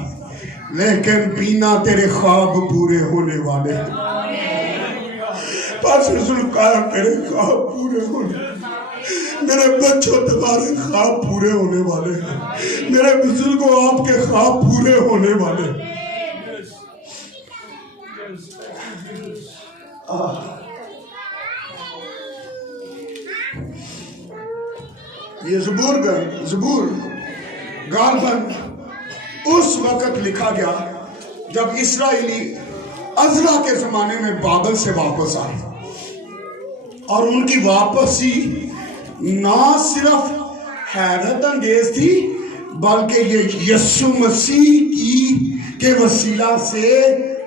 لیکن بینا تیرے خواب پورے ہونے والے ہیں. پاس ذوالفقار تیرے خواب پورے ہونے, میرے بچوں تمہارے خواب پورے ہونے والے ہیں, میرے بزرگوں آپ کے خواب پورے ہونے والے ہیں. یہ زبور غالباً اس وقت لکھا گیا جب اسرائیلی عزرا کے زمانے میں بابل سے واپس آئے, اور ان کی واپسی نہ صرف حیرت انگیز تھی بلکہ یہ یسوع مسیح کے وسیلہ سے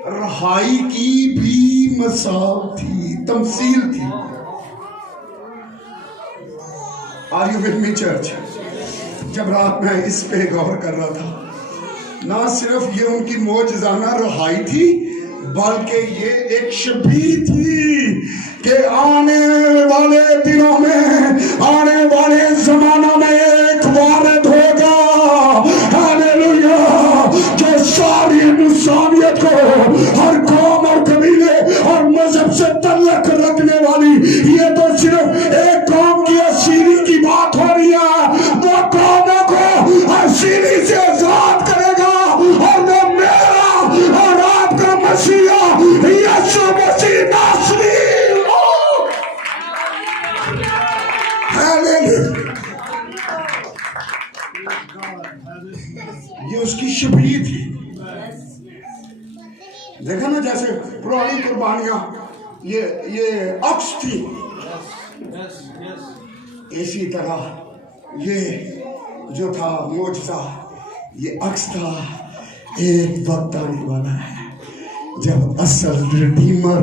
رہائی کی بھی مثال تھی, تمثیل تھی. Are you with me church? جب رات میں اس پہ غور کر رہا تھا, نہ صرف یہ ان کی معجزانہ رہائی تھی بلکہ یہ ایک شبیہ تھی کہ آنے والے دنوں میں, آنے والے زمانہ میں ایک وارد ہوگا. ہیلیلویا. جو ساری انسانیت کو, ہر قوم اور قبیلے اور مذہب سے تعلق رکھنے والی, یہ تو صرف ایک قوم کی اسیری کی بات ہو رہی ہے, وہ قوموں کو اسیری سے آزاد کرے گا. اور وہ میرا اور آپ کا مسیح یسوع مسیح ناصری. یہ اس کی شبیہ تھی. دیکھا نا جیسے پرانی قربانیاں یہ عکس تھی, اسی طرح یہ جو تھا معجزہ یہ عکس تھا. ایک وقت آنے والا ہے جب اصل ریڈیمر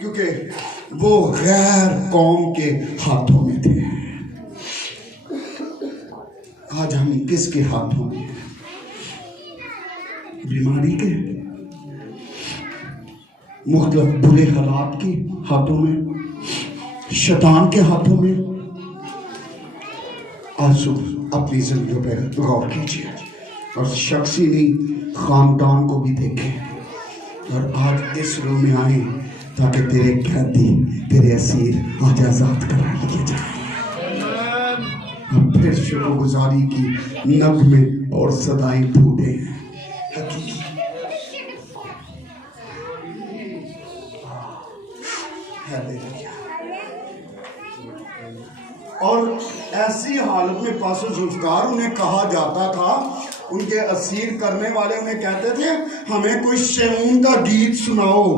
کیونکہ وہ غیر قوم کے ہاتھوں میں تھے. آج ہم کس کے ہاتھوں میں؟ بیماری کے، مختلف برے حالات کے ہاتھوں میں، شیطان کے ہاتھوں میں. آج صبح اپنی زندگیوں پہ غور کیجیے اور شخصی نہیں خاندان کو بھی دیکھیں، اور آج اس روم میں آئیں تاکہ تیرے قیدی، تیرے اسیر آج آزاد کرا لیے جائیں. اور پھر شکر گزاری کی نغمے اور صدائیں پھوٹے ہیں حقیقی. اور ایسی حالت میں پاس ذوالفقار انہیں کہا جاتا تھا، ان کے اسیر کرنے والے انہیں کہتے تھے ہمیں کوئی شیون کا گیت سناؤ.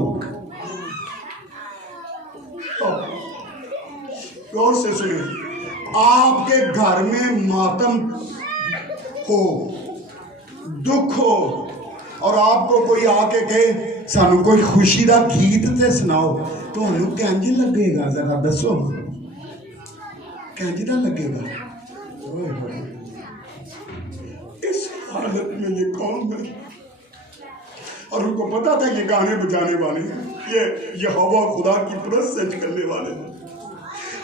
غور سے سنیں، آپ کے گھر میں ماتم ہو، دکھ ہو، اور آپ کو کوئی آ کے کہے سانو کوئی خوشی دا گیت تے سناؤ، تو انہوں کینجی لگے گا؟ ذرا دسو کینجی دا لگے گا؟ اس حالت میں یہ قوم ہے، اور ان کو پتا تھا یہ گانے بجانے والے ہیں، یہ یہوہ خدا کی پرستش کرنے والے ہیں،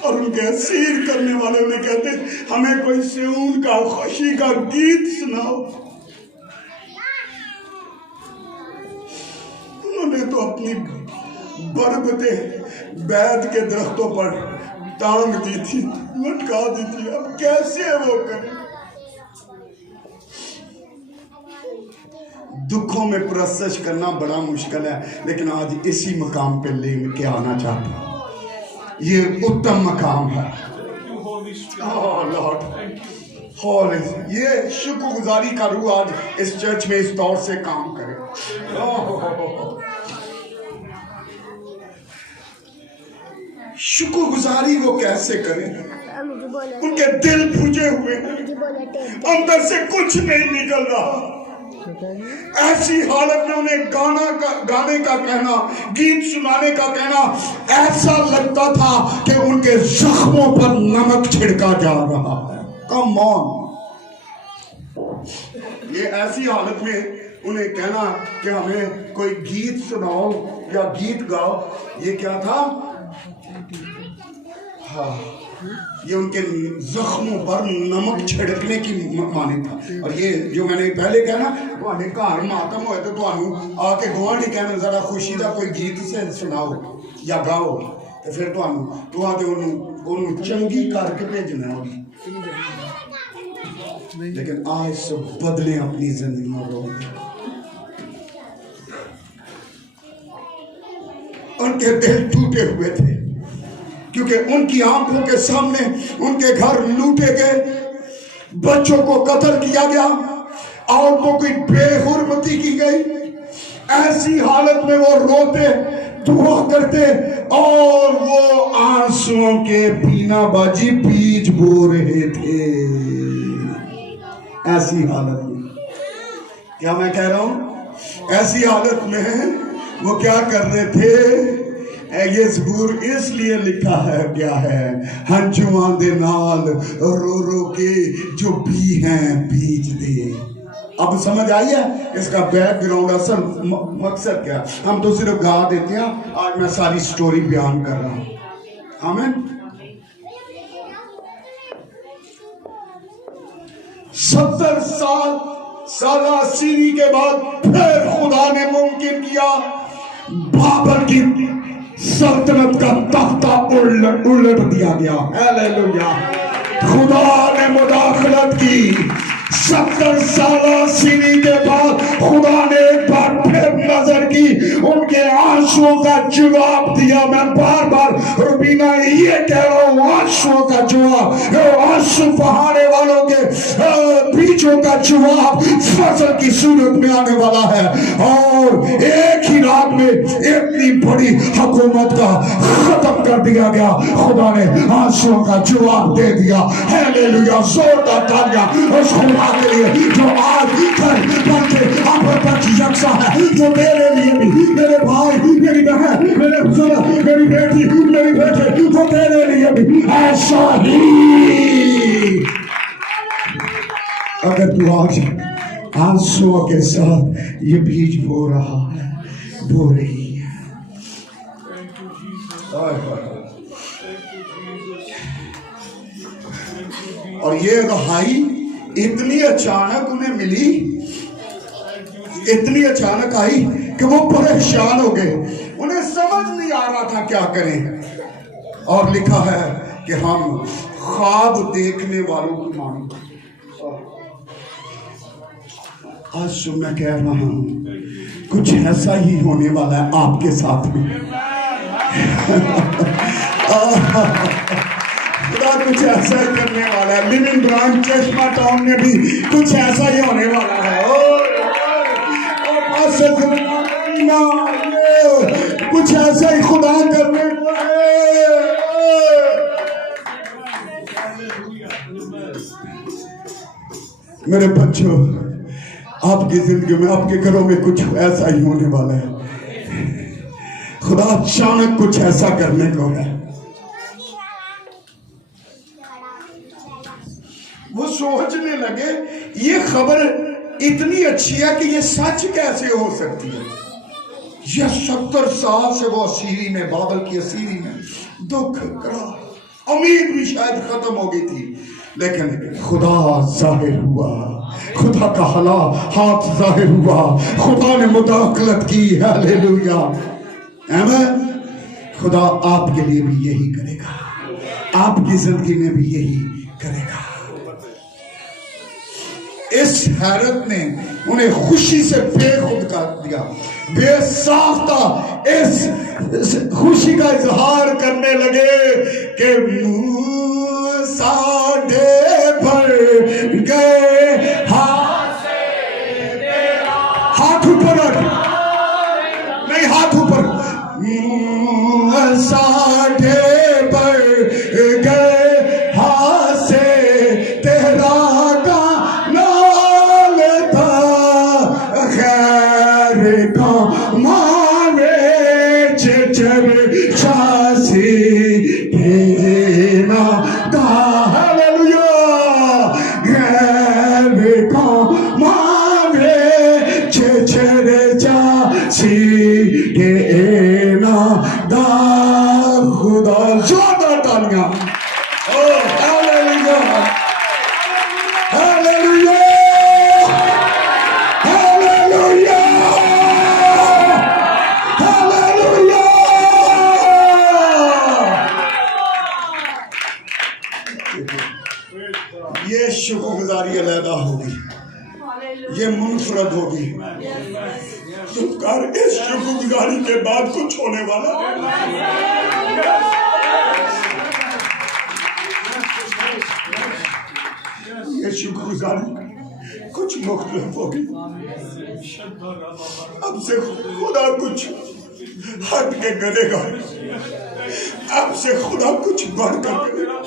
اور ان کے اسیر کرنے والے انہیں کہتے ہمیں کوئی سیون کا خوشی کا گیت سناؤ. انہوں نے تو اپنی بربتیں بیت کے درختوں پر ٹانگ دی تھی، لٹکا دی تھی، اب کیسے وہ کریں؟ دکھوں میں پرستش کرنا بڑا مشکل ہے، لیکن آج اسی مقام پہ لے کے آنا چاہتا ہوں. یہ اتم مقام ہے. یہ شکر گزاری کا روح آج اس چرچ میں اس طور سے کام کرے. شکر گزاری وہ کیسے کریں؟ ان کے دل بھجے ہوئے ہیں، اندر سے کچھ نہیں نکل رہا. ایسی حالت میں انہیں گانے کا کہنا، گیت سنانے کا کہنا ایسا لگتا تھا کہ ان کے زخموں پر نمک چھڑکا جا رہا ہے. کم آن، یہ ایسی حالت میں انہیں کہنا کہ ہمیں کوئی گیت سناؤ یا گیت گاؤ، یہ کیا تھا؟ ہاں، یہ ان کے زخموں پر نمک چھڑکنے کی معنی تھا. اور یہ جو میں نے پہلے کہا نا، تواڈے گھر ماتم ہوئے تو تانوں آ کے گوانڈی کہنا ذرا خوشی دا کوئی گیت سے سناؤ یا گاؤ، تو پھر تو آ کے انہوں چنگی کر کے بھیجنا ہے. لیکن آج سب بدلے اپنی زندگی میں رو گئے. ان کے دل ٹوٹے ہوئے تھے، کیونکہ ان کی آنکھوں کے سامنے ان کے گھر لوٹے گئے، بچوں کو قتل کیا گیا، عورتوں کی بے حرمتی کی گئی. ایسی حالت میں وہ روتے، دعا کرتے، اور وہ آنسوؤں کے پینا بازی بیج بو رہے تھے. ایسی حالت میں کیا میں کہہ رہا ہوں، ایسی حالت میں وہ کیا کر رہے تھے؟ یہ زبور اس لیے لکھا ہے کیا ہے، ہنجواں دے نال رو رو کے جو بھی ہیں بیج دے. اب سمجھ آئی ہے اس کا بیک گراؤنڈ، اصل مقصد کیا؟ ہم تو صرف گا دیتے ہیں، آج میں ساری سٹوری بیان کر رہا ہوں. آمین. 70 سالہ اسیری کے بعد پھر خدا نے ممکن کیا بابل کی سلطنت کا تختہ الٹ دیا گیا. ہیلیلویا. خدا نے مداخلت کی. 70 سالہ سیری کے بعد خدا نے ایک بار پھر نظر کی، ان کے آنسوؤں کا جواب دیا. میں بار بار روبینہ یہ کہہ رہا ہوں، آنسوؤں کا جواب، آنسو بہانے والوں کے بیچوں کا جواب فصل کی صورت میں آنے والا ہے. اور ایک ہی رات میں اتنی بڑی حکومت کا ختم کر دیا گیا. خدا نے آنسوؤں کا جواب دے دیا. ہیلیلویا. زوردار تالیاں اس خدا کے لیے جو آج کل بن کے آپ پر یکساں ہے، جو میرے لیے بھی، میرے بھائی، میری بہن، میرے سنا میری بیٹی میری بیٹے وہ تیرے لیے بھی ایسا ہی اگر تو آج آنسو کے ساتھ یہ بیج بو رہا ہے بو رہی ہے. اور یہ رہائی اتنی اچانک انہیں ملی اتنی اچانک آئی کہ وہ پریشان ہو گئے انہیں سمجھ نہیں آ رہا تھا کیا کریں. اور لکھا ہے کہ ہم خواب دیکھنے والوں کی مانند. آج جو میں کہہ رہا ہوں کچھ ایسا ہی ہونے والا ہے آپ کے ساتھ میں. خدا کچھ ایسا ہی کرنے والا ہے. لیونگ برانچ چشمہ ٹاؤن میں بھی کچھ ایسا ہی ہونے والا ہے. کچھ ایسا ہی خدا کرنے والا ہے. میرے بچوں آپ کی زندگی میں آپ کے گھروں میں کچھ ایسا ہی ہونے والا ہے. خدا اچانک کچھ ایسا کرنے کو ہے. وہ سوچنے لگے یہ خبر اتنی اچھی ہے کہ یہ سچ کیسے ہو سکتی ہے. یہ 70 سال سے وہ اسیری میں بابل کی اسیری میں دکھ کرا امید بھی شاید ختم ہو گئی تھی لیکن خدا ظاہر ہوا. خدا کا ہاتھ ظاہر ہوا. خدا نے مداخلت کی. ہیلیلویا آمین. خدا آپ کے لیے بھی یہی کرے گا. آپ کی زندگی میں بھی یہی کرے گا. اس حیرت نے انہیں خوشی سے بے خود کر دیا. بے ساختہ اس خوشی کا اظہار کرنے لگے کہ ساڈے بھر گئے ہاتھ اوپر نہیں ہاتھ اوپر ساڈے بھر گئے ہاتھ سے تیرا کا نال تھا خیر کا مانے چچر چاسی دینا دا. ہیلیلویا. غیر کا مانے چچر چاسی دینا دا. خدا زیادہ تالیاں. ہیلیلویا ہیلیلویا ہیلیلویا ہیلیلویا. یہ شکر گزاری علیحدہ ہوگی. یہ منفرد ہوگی. اس شکر گزاری کے بعد کچھ ہونے والا یہ شکر گزاری کچھ مختلف ہوگی. اب سے خدا کچھ ہٹ کے کرے گا. اب سے خدا کچھ بڑھ کر کرے گا.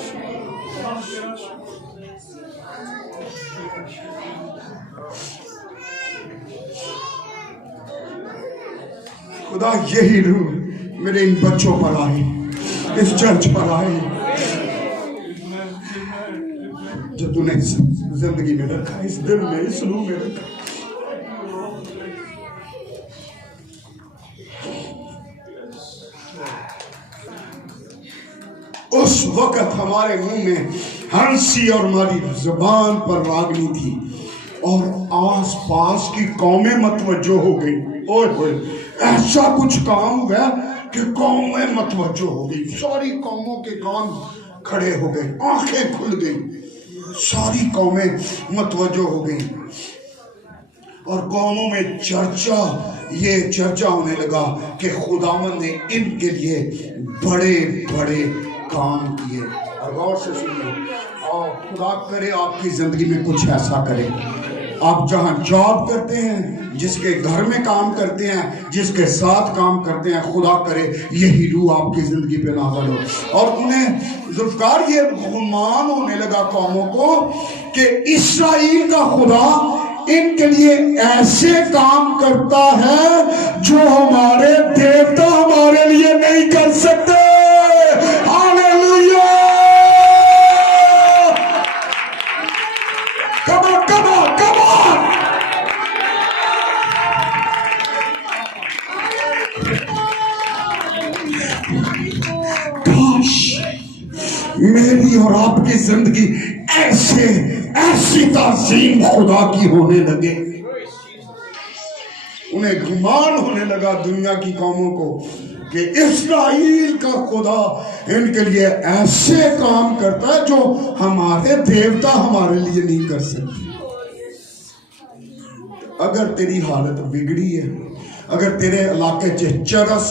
خدا یہی روح میرے ان بچوں پر آئے اس چرچ پر آئے جو تو نے زندگی میں رکھا اس دل میں اس روح میں رکھا. اس وقت ہمارے منہ میں ہنسی اور ہماری زبان پر راگنی تھی اور آس پاس کی قومیں متوجہ ہو گئی. اور ایسا کچھ کام ہوا کہ قومیں متوجہ ہو گئی. ساری قوموں کے کان کھڑے ہو گئے. آنکھیں کھل گئی. ساری قومیں متوجہ ہو گئی اور قوموں میں یہ چرچا ہونے لگا کہ خداوند نے ان کے لیے بڑے بڑے کام کیے. اور غور سے سنیے اور خدا کرے آپ کی زندگی میں کچھ ایسا کرے. آپ جہاں جاب کرتے ہیں جس کے گھر میں کام کرتے ہیں جس کے ساتھ کام کرتے ہیں خدا کرے یہی روح آپ کی زندگی پہ نازل ہو. اور انہیں ذوالفقار یہ گمان ہونے لگا قوموں کو کہ اسرائیل کا خدا ان کے لیے ایسے کام کرتا ہے جو ہمارے دیوتا ہمارے لیے نہیں میری اور آپ کی زندگی ایسی تعظیم خدا کی ہونے لگے، انہیں گمان ہونے لگا دنیا کی قوموں کو کہ اسرائیل کا خدا ان کے لیے ایسے کام کرتا ہے جو ہمارے دیوتا ہمارے لیے نہیں کر سکتے۔ اگر تیری حالت بگڑی ہے، اگر تیرے علاقے چ چرس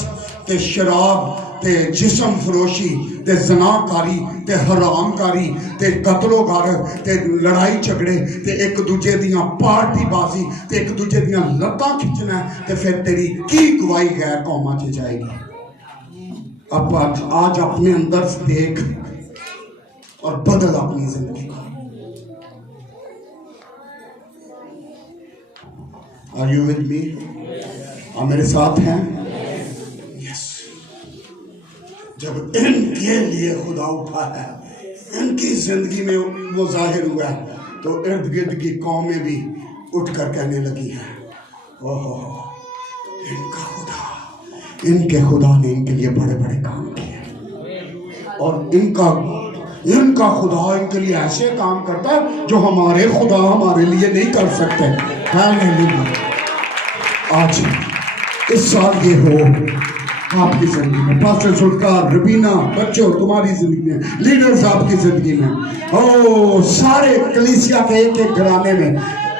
تے شراب تے جسم فروشی تے زناکاری تے حرام کاری تے قتل و غارت تے لڑائی جھگڑے تے ایک دوجے دیاں پارٹی بازی تے ایک دوجے دیاں لتاں کھچنا ہے، تے پھر تیری کی گواہی غیر قوماں چ جائے گی؟ اب آج اپنے اندر دیکھ اور بدل اپنی زندگی کو۔ Are you with me؟ آپ میرے ساتھ ہیں؟ یس۔ جب ان کے لیے خدا اٹھا ہے، ان کی زندگی میں وہ ظاہر ہوا ہے، تو ارد گرد کی قومیں بھی اٹھ کر کہنے لگی ہیں اوہ ان کا خدا، ان کے خدا نے ان کے لیے بڑے بڑے کام کیے، اور ان کا خدا ان کے لیے ایسے کام کرتا ہے جو ہمارے خدا ہمارے لیے نہیں کر سکتے۔ ہاللیلویا۔ آج اس سال یہ ہو آپ کی زندگی میں، پاسٹر ذوالفقار، ربینہ، بچوں تمہاری زندگی میں، لیڈرز آپ کی زندگی میں، سارے کلیسیا کے ایک ایک گھرانے میں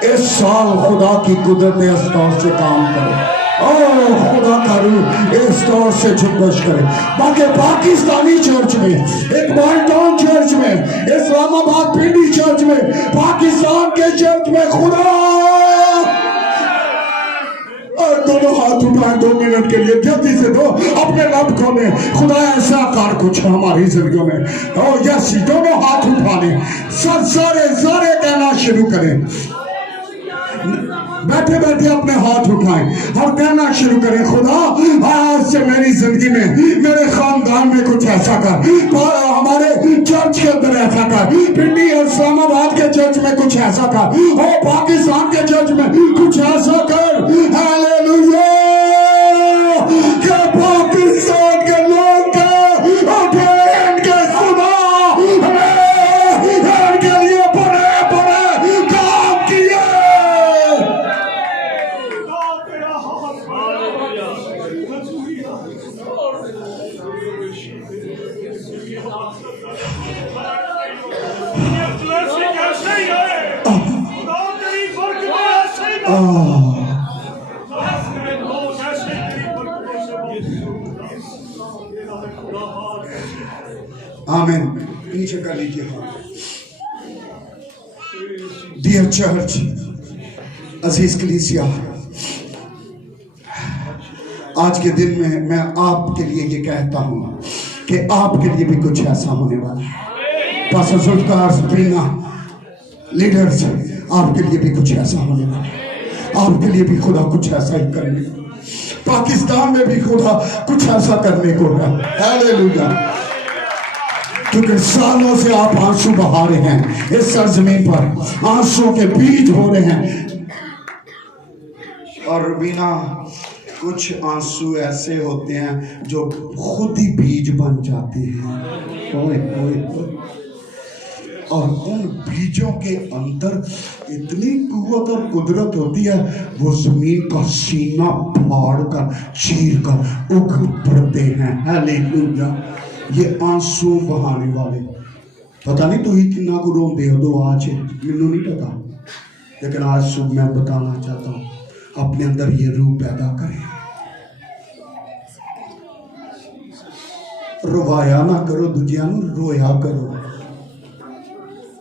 اس سال خدا کی قدرت اس طور سے کام کرے، خدا کا روح اس طور سے جھکش کرے۔ باقی پاکستانی چرچ میں، اقبال ٹاؤن چرچ میں، اسلام آباد پنڈی چرچ میں، پاکستان کے چرچ میں خدا، دونوں ہاتھ اٹھائیں 2 منٹ کے لیے، جلدی سے دو، اپنے رب کو میں خدا ایسا کار کچھ ہماری زندگیوں میں، یس، دونوں ہاتھ اٹھانے، سارے کہنا شروع کریں، بیٹھے بیٹھے اپنے ہاتھ اٹھائیں اور کہنا شروع کریں خدا آج سے میری زندگی میں، میرے خاندان میں کچھ ایسا کر، ہمارے چرچ کے اندر ایسا کر، پنڈی اور اسلام آباد کے چرچ میں کچھ ایسا کر، اور پاکستان کے چرچ میں کچھ ایسا کر۔ ہاللیلویا۔ کہ پاکستان کے لوگ آمین، نیچے کر لیجیے ہاتھ۔ ڈیئر چرچ، عزیز کلیسیا، آج کے دن میں آپ کے لیے یہ کہتا ہوں کہ آپ کے لیے بھی کچھ ایسا ہونے والا ہے۔ پاسٹر ذوالفقار، سبرینا، لیڈرز، آپ کے لیے بھی کچھ ایسا ہونے والا ہے، آپ کے لیے بھی خدا کچھ ایسا ہی کرنے کو، پاکستان میں بھی خدا کچھ ایسا کرنے کو ہے۔ ہاللیلویا۔ کیونکہ سالوں سے آپ آنسو بہا رہے ہیں، اس سرزمین پر آنسو کے بیج ہو رہے ہیں، اور بنا کچھ آنسو ایسے ہوتے ہیں جو خود ہی بیج بن جاتے ہیں، اور ان بیجوں کے اندر اتنی قوت اور قدرت ہوتی ہے، وہ زمین کا سینہ پھاڑ کر چیر کر اگ پڑتے ہیں۔ ہاللیلویا۔ یہ آنسو بہانے والے، پتہ نہیں تو ہی کنا کو رون دے ہو دو آج ہے، منو نہیں پتا، لیکن آج صبح میں بتانا چاہتا ہوں اپنے اندر یہ روح پیدا کریں، روایا نہ کرو، دجیاں نو رویا کرو،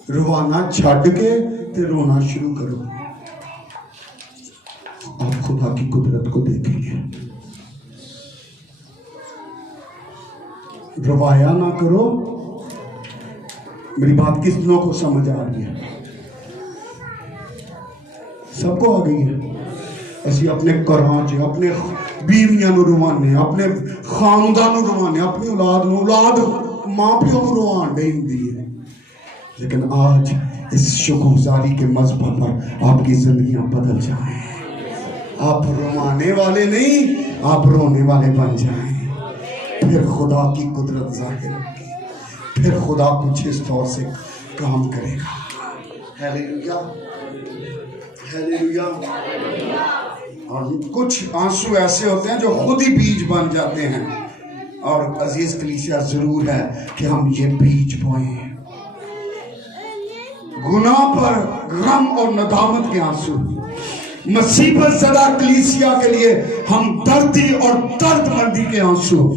روانا چھڑ کے تے رونا شروع کرو، آپ خدا کی قدرت کو دیکھیں گے۔ روایا نہ کرو، میری بات کس لوگوں کو سمجھ آ رہی ہے؟ سب کو آ گئی ہے؟ اسی اپنے کراں چ اپنے بیویاں نو روانے، اپنے خاندان نو روانے، اپنی اولاد ماں پیو نو روان دے ہوندی ہے، لیکن آج اس شکرگزاری کے مذہب پر آپ کی زندگیاں بدل جائیں، آپ روانے والے نہیں، آپ رونے والے بن جائیں، پھر خدا کی قدرت ظاہر ہوگی، پھر خدا کچھ اس طور سے کام کرے گا. Hallelujah hallelujah. اور کچھ آنسو ایسے ہوتے ہیں جو خود ہی بیج بن جاتے ہیں. اور عزیز کلیسیا ضرور ہے کہ ہم یہ بیج بوئیں. گناہ پر غم اور ندامت کے آنسو. مصیبت زدہ کلیسیا کے لیے ہم دردی اور درد مندی کے آنسو.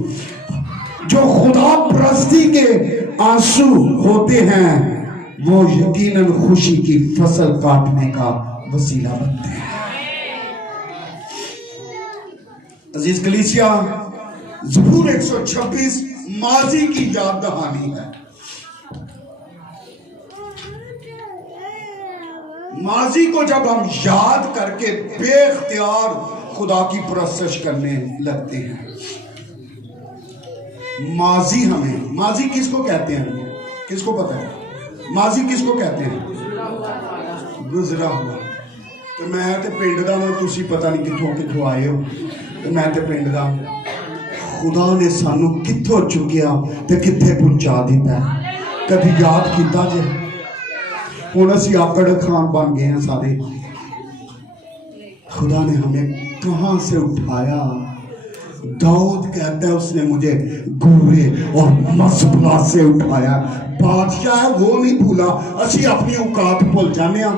جو خدا پرستی کے آنسو ہوتے ہیں وہ یقیناً خوشی کی فصل کاٹنے کا وسیلہ بنتے ہیں. عزیز کلیسیا زبور 126 ماضی کی یاد دہانی ہے. ماضی کو جب ہم یاد کر کے بے اختیار خدا کی پرستش کرنے لگتے ہیں. ماضی کس کو کہتے ہیں؟ کس کو پتا ہے ماضی کس کو کہتے ہیں؟ گزرا ہوا. تو میں تے پنڈ دا ہوں, تسی پتہ نہیں کتھوں آئے ہو. تو میں تے پنڈ دا, خدا نے سانو کتھوں چکیا تے کتھے پہنچا دیتا ہے. کبھی یاد کیتا جے؟ ہوں اسی آکڑ خان بن گئے ہیں سارے. خدا نے ہمیں کہاں سے اٹھایا. داؤد کہتا ہے اس نے مجھے گورے اور مزبلہ سے اٹھایا. بادشاہ ہے وہ نہیں بھولا. اسی اپنی اوقات بھول جانے ہیں,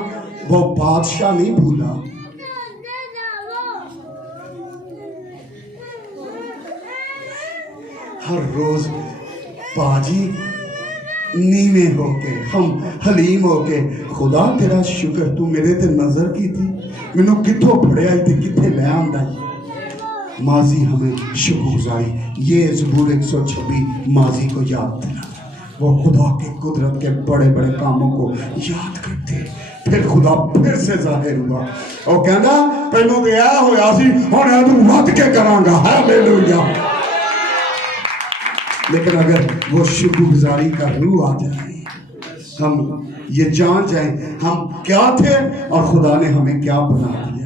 وہ بادشاہ نہیں بھولا. ہر روز باجی نیویں ہو کے, ہم حلیم ہو کے, خدا تیرا شکر تو میرے تے نظر کی تھی, مینوں کتھوں پھڑے آئی تھی, کتھے لے آندا. ماضی ہمیں شکر گزاری. یہ زبور 126 ماضی کو یاد دلا. وہ خدا کی قدرت کے بڑے بڑے کاموں کو یاد کرتے. پھر خدا پھر سے ظاہر ہوا. اور کہنا پہلو کہ اے ہویا سی ہن اے تو ود کے کراں گا. ہیلیلویا. لیکن اگر وہ شکر گزاری کا روح آ جائے, ہم یہ جان جائیں ہم کیا تھے اور خدا نے ہمیں کیا بنا دیا.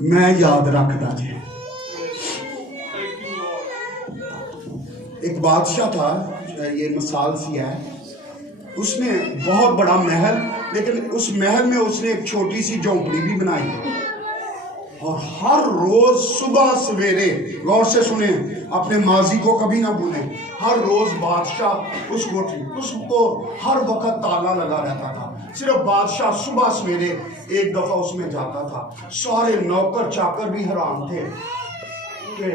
میں یاد رکھتا جی, ایک بادشاہ تھا, یہ مثال سی ہے. اس نے بہت بڑا محل, لیکن اس محل میں اس نے ایک چھوٹی سی جھونپڑی بھی بنائی. اور ہر روز صبح سویرے, غور سے سنیں, اپنے ماضی کو کبھی نہ بھولیں, ہر روز بادشاہ اس کو ہر وقت تالا لگا رہتا تھا. صرف بادشاہ صبح سویرے ایک دفعہ اس میں جاتا تھا. سارے نوکر چاکر بھی حیران تھے کہ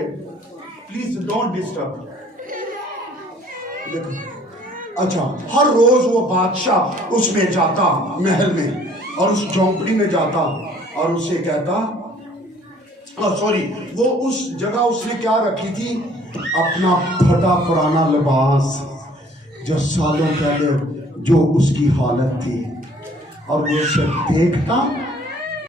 پلیز ڈونٹ ڈسٹرب. دیکھو, اچھا ہر روز وہ بادشاہ اس میں جاتا, محل میں, اور اس جھونپڑی میں جاتا اور اسے کہتا, وہ اس جگہ اس نے کیا رکھی تھی, اپنا پھٹا پرانا لباس جو سالوں پہلے جو اس کی حالت تھی, اور وہ اسے دیکھتا